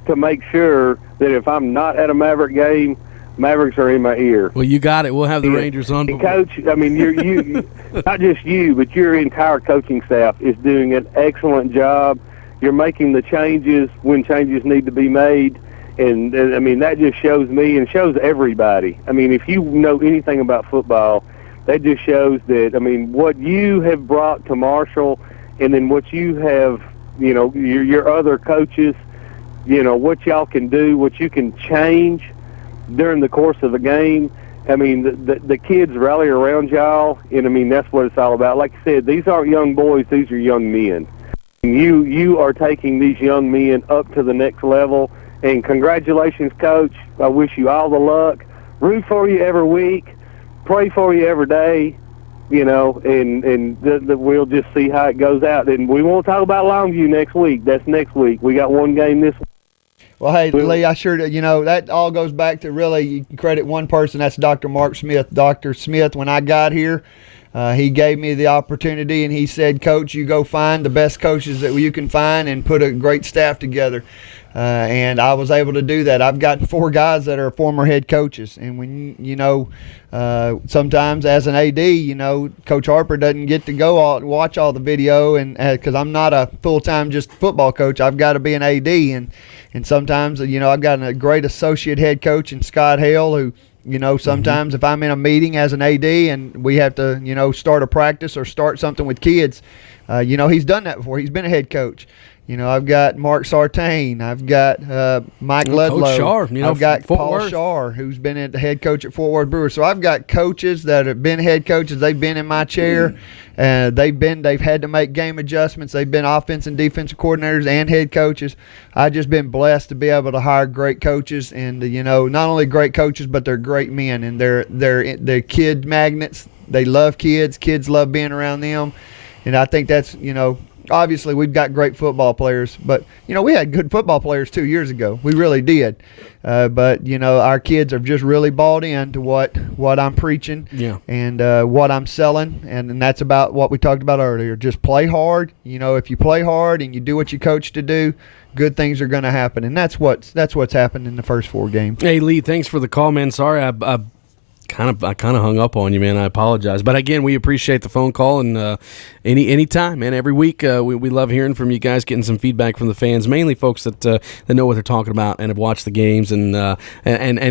to make sure that if I'm not at a Maverick game, Mavericks are in my ear. Well, you got it. We'll have the Rangers on. And Coach, you not just you, but your entire coaching staff is doing an excellent job. You're making the changes when changes need to be made, and that just shows me and shows everybody. If you know anything about football, that just shows that, what you have brought to Marshall, and then what you have, your other coaches, what y'all can do, what you can change during the course of the game. The kids rally around y'all, and that's what it's all about. Like I said, these aren't young boys, these are young men. You are taking these young men up to the next level, and congratulations, Coach. I wish you all the luck. Root for you every week, pray for you every day, and we'll just see how it goes out. And we won't talk about Longview next week. That's next week. We got one game this week. Well, hey, Lee, I sure, that all goes back to really, you can credit one person, that's Dr. Mark Smith. Dr. Smith, when I got here, he gave me the opportunity, and he said, Coach, you go find the best coaches that you can find and put a great staff together. And I was able to do that. I've got 4 guys that are former head coaches. And when, sometimes as an AD, Coach Harper doesn't get to go watch all the video, and because I'm not a full-time just football coach, I've got to be an AD. And sometimes, I've got a great associate head coach in Scott Hale who, sometimes if I'm in a meeting as an AD and we have to, start a practice or start something with kids, he's done that before. He's been a head coach. I've got Mark Sartain. I've got Mike Ludlow. Coach Shar, I've got Fort Paul Worth. Shar, who's been the head coach at Fort Worth Brewers. So I've got coaches that have been head coaches. They've been in my chair. They've had to make game adjustments. They've been offense and defensive coordinators and head coaches. I've just been blessed to be able to hire great coaches, and not only great coaches, but they're great men, and they're kid magnets. They love kids. Kids love being around them, and I think that's obviously we've got great football players, but we had good football players 2 years ago. We really did. But our kids have just really bought into what I'm preaching and what I'm selling, and that's about what we talked about earlier. Just play hard. If you play hard and you do what you coach to do, good things are going to happen, and that's what's happened in the first 4 games. Hey, Lee, thanks for the call, man. Sorry, I kind of hung up on you, man. I apologize, but again, we appreciate the phone call, and any time, man. Every week, we love hearing from you guys, getting some feedback from the fans, mainly folks that know what they're talking about and have watched the games, and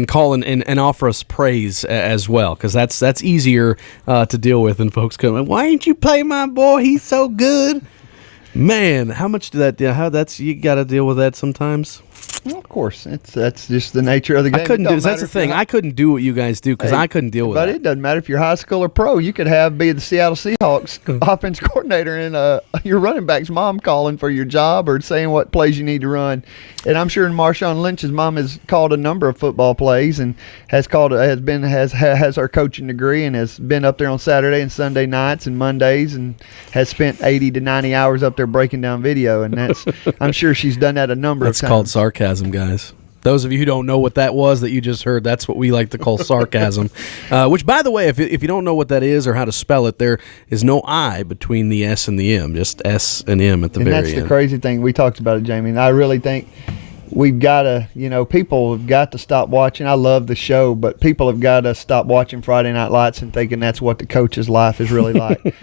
call and offer us praise as well, because that's easier to deal with than folks coming, why didn't you play my boy? He's so good. Man, how much do that? You got to deal with that sometimes. Well, of course, that's just the nature of the game. I couldn't do. That's the thing. I couldn't do what you guys do because I couldn't deal with that. But it doesn't matter if you're high school or pro. You could be the Seattle Seahawks offense coordinator and your running back's mom calling for your job or saying what plays you need to run. And I'm sure Marshawn Lynch's mom has called a number of football plays and has her coaching degree and has been up there on Saturday and Sunday nights and Mondays and has spent 80 to 90 hours up there breaking down video. And I'm sure she's done that a number of times. That's called sarcasm, guys. Those of you who don't know what that was that you just heard, that's what we like to call sarcasm. Which, by the way, if you don't know what that is or how to spell it, there is no I between the S and the M, just S and M at the very end. And that's the crazy thing. We talked about it, Jamie, and I really think we've got to, people have got to stop watching. I love the show, but people have got to stop watching Friday Night Lights and thinking that's what the coach's life is really like.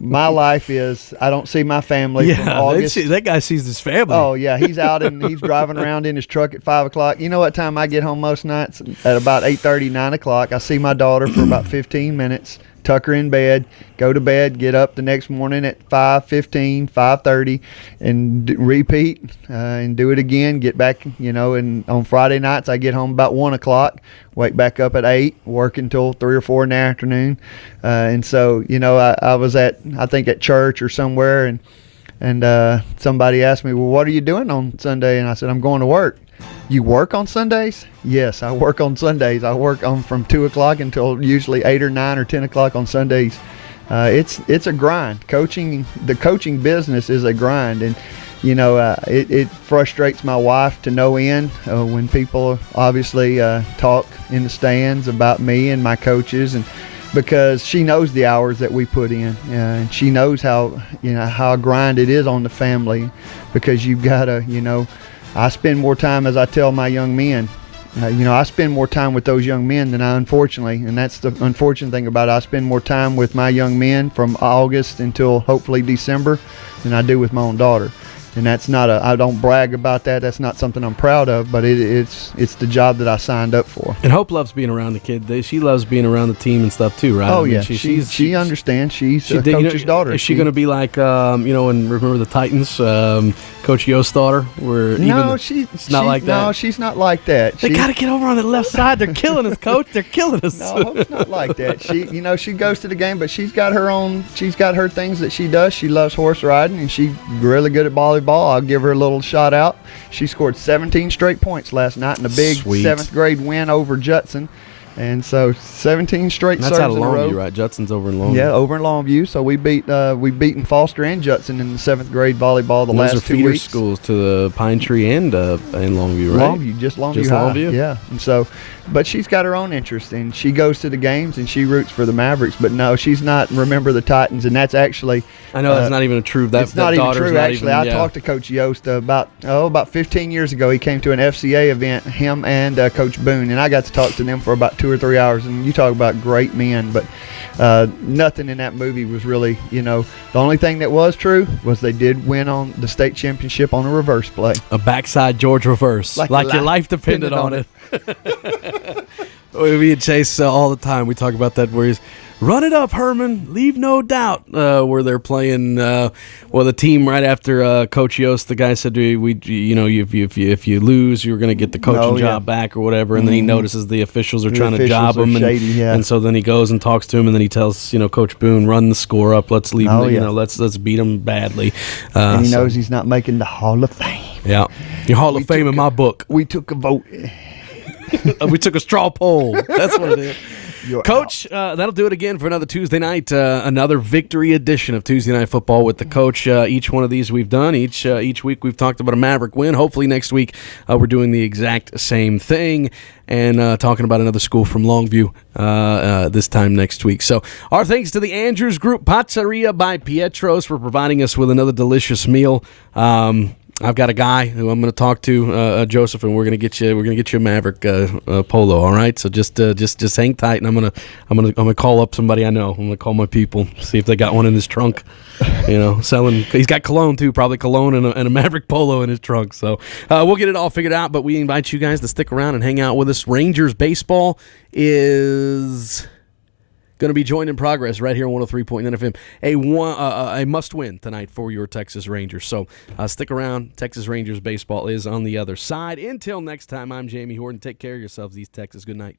My life is, I don't see my family from August. That guy sees his family. Oh, yeah. He's out and he's driving around in his truck at 5 o'clock. You know what time I get home most nights? At about 8:30, 9 o'clock. I see my daughter for about 15 minutes. Tuck her in bed, go to bed, get up the next morning at 5:15, 5:30, and repeat and do it again. Get back, and on Friday nights I get home about 1 o'clock, wake back up at 8, work until 3 or 4 in the afternoon. And so, I was I think at church or somewhere, and somebody asked me, well, what are you doing on Sunday? And I said, I'm going to work. You work on Sundays? Yes, I work on Sundays. I work from 2 o'clock until usually 8 or 9 or 10 o'clock on Sundays. It's a grind. The coaching business is a grind, and it frustrates my wife to no end when people obviously talk in the stands about me and my coaches, and because she knows the hours that we put in, and she knows how a grind it is on the family, because you've got to I spend more time, as I tell my young men, I spend more time with those young men than unfortunately, and that's the unfortunate thing about it, I spend more time with my young men from August until hopefully December than I do with my own daughter. And that's not I don't brag about that. That's not something I'm proud of, but it's the job that I signed up for. And Hope loves being around the kid. She loves being around the team and stuff too, right? Oh, yeah. She understands. She's a coach's daughter. Is she going to be like, and remember the Titans, Coach Yost's daughter? She's not like that. No, she's not like that. They got to get over on the left side. They're killing us, Coach. They're killing us. No, Hope's not like that. She goes to the game, but she's got her things that she does. She loves horse riding, and she's really good at volleyball. I'll give her a little shout out. She scored 17 straight points last night in a big 7th grade win over Judson. And so 17 straight That's serves out of in a row. Longview, right? Judson's over in Longview. Yeah, over in Longview. So we've beaten Foster and Judson in the 7th grade volleyball the last 2 weeks. Those are feeder schools to the Pine Tree and Longview, right? Longview, just Longview High. Longview? Yeah. And so, but she's got her own interest, and she goes to the games and she roots for the Mavericks. But no, she's not. Remember the Titans, and that's actually. I know that's not even true. It's not even true. Actually, I talked to Coach Yost about 15 years ago. He came to an FCA event, him and Coach Boone, and I got to talk to them for about 2 or 3 hours. And you talk about great men, but nothing in that movie was really, the only thing that was true was they did win on the state championship on a reverse play. A backside George reverse. Like your life depended on it. Me and Chase all the time, we talk about that where he's, run it up, Herman. Leave no doubt. Where they're playing, the team right after Coach Yost, the guy said, if you lose, you're going to get the coaching job back or whatever. And then he notices the officials are trying to job him, and so then he goes and talks to him, and then he tells Coach Boone, run the score up. Let's leave. Let's beat him badly. And he knows he's not making the Hall of Fame. Yeah, your Hall of Fame in my book. We took a vote. We took a straw poll. That's what it is. Coach, that'll do it again for another Tuesday night, another victory edition of Tuesday Night Football with the coach. Each one of these we've done. Each week we've talked about a Maverick win. Hopefully next week we're doing the exact same thing and talking about another school from Longview this time next week. So our thanks to the Andrews Group Pizzeria by Pietro's for providing us with another delicious meal. I've got a guy who I'm going to talk to, Joseph, and we're going to get you a Maverick polo. All right, so just hang tight, and I'm gonna call up somebody I know. I'm gonna call my people, see if they got one in his trunk. Selling. He's got cologne too, probably cologne and a Maverick polo in his trunk. So we'll get it all figured out. But we invite you guys to stick around and hang out with us. Rangers baseball is going to be joined in progress right here on 103.9 FM. A must-win tonight for your Texas Rangers. So stick around. Texas Rangers baseball is on the other side. Until next time, I'm Jamie Horton. Take care of yourselves, East Texas. Good night.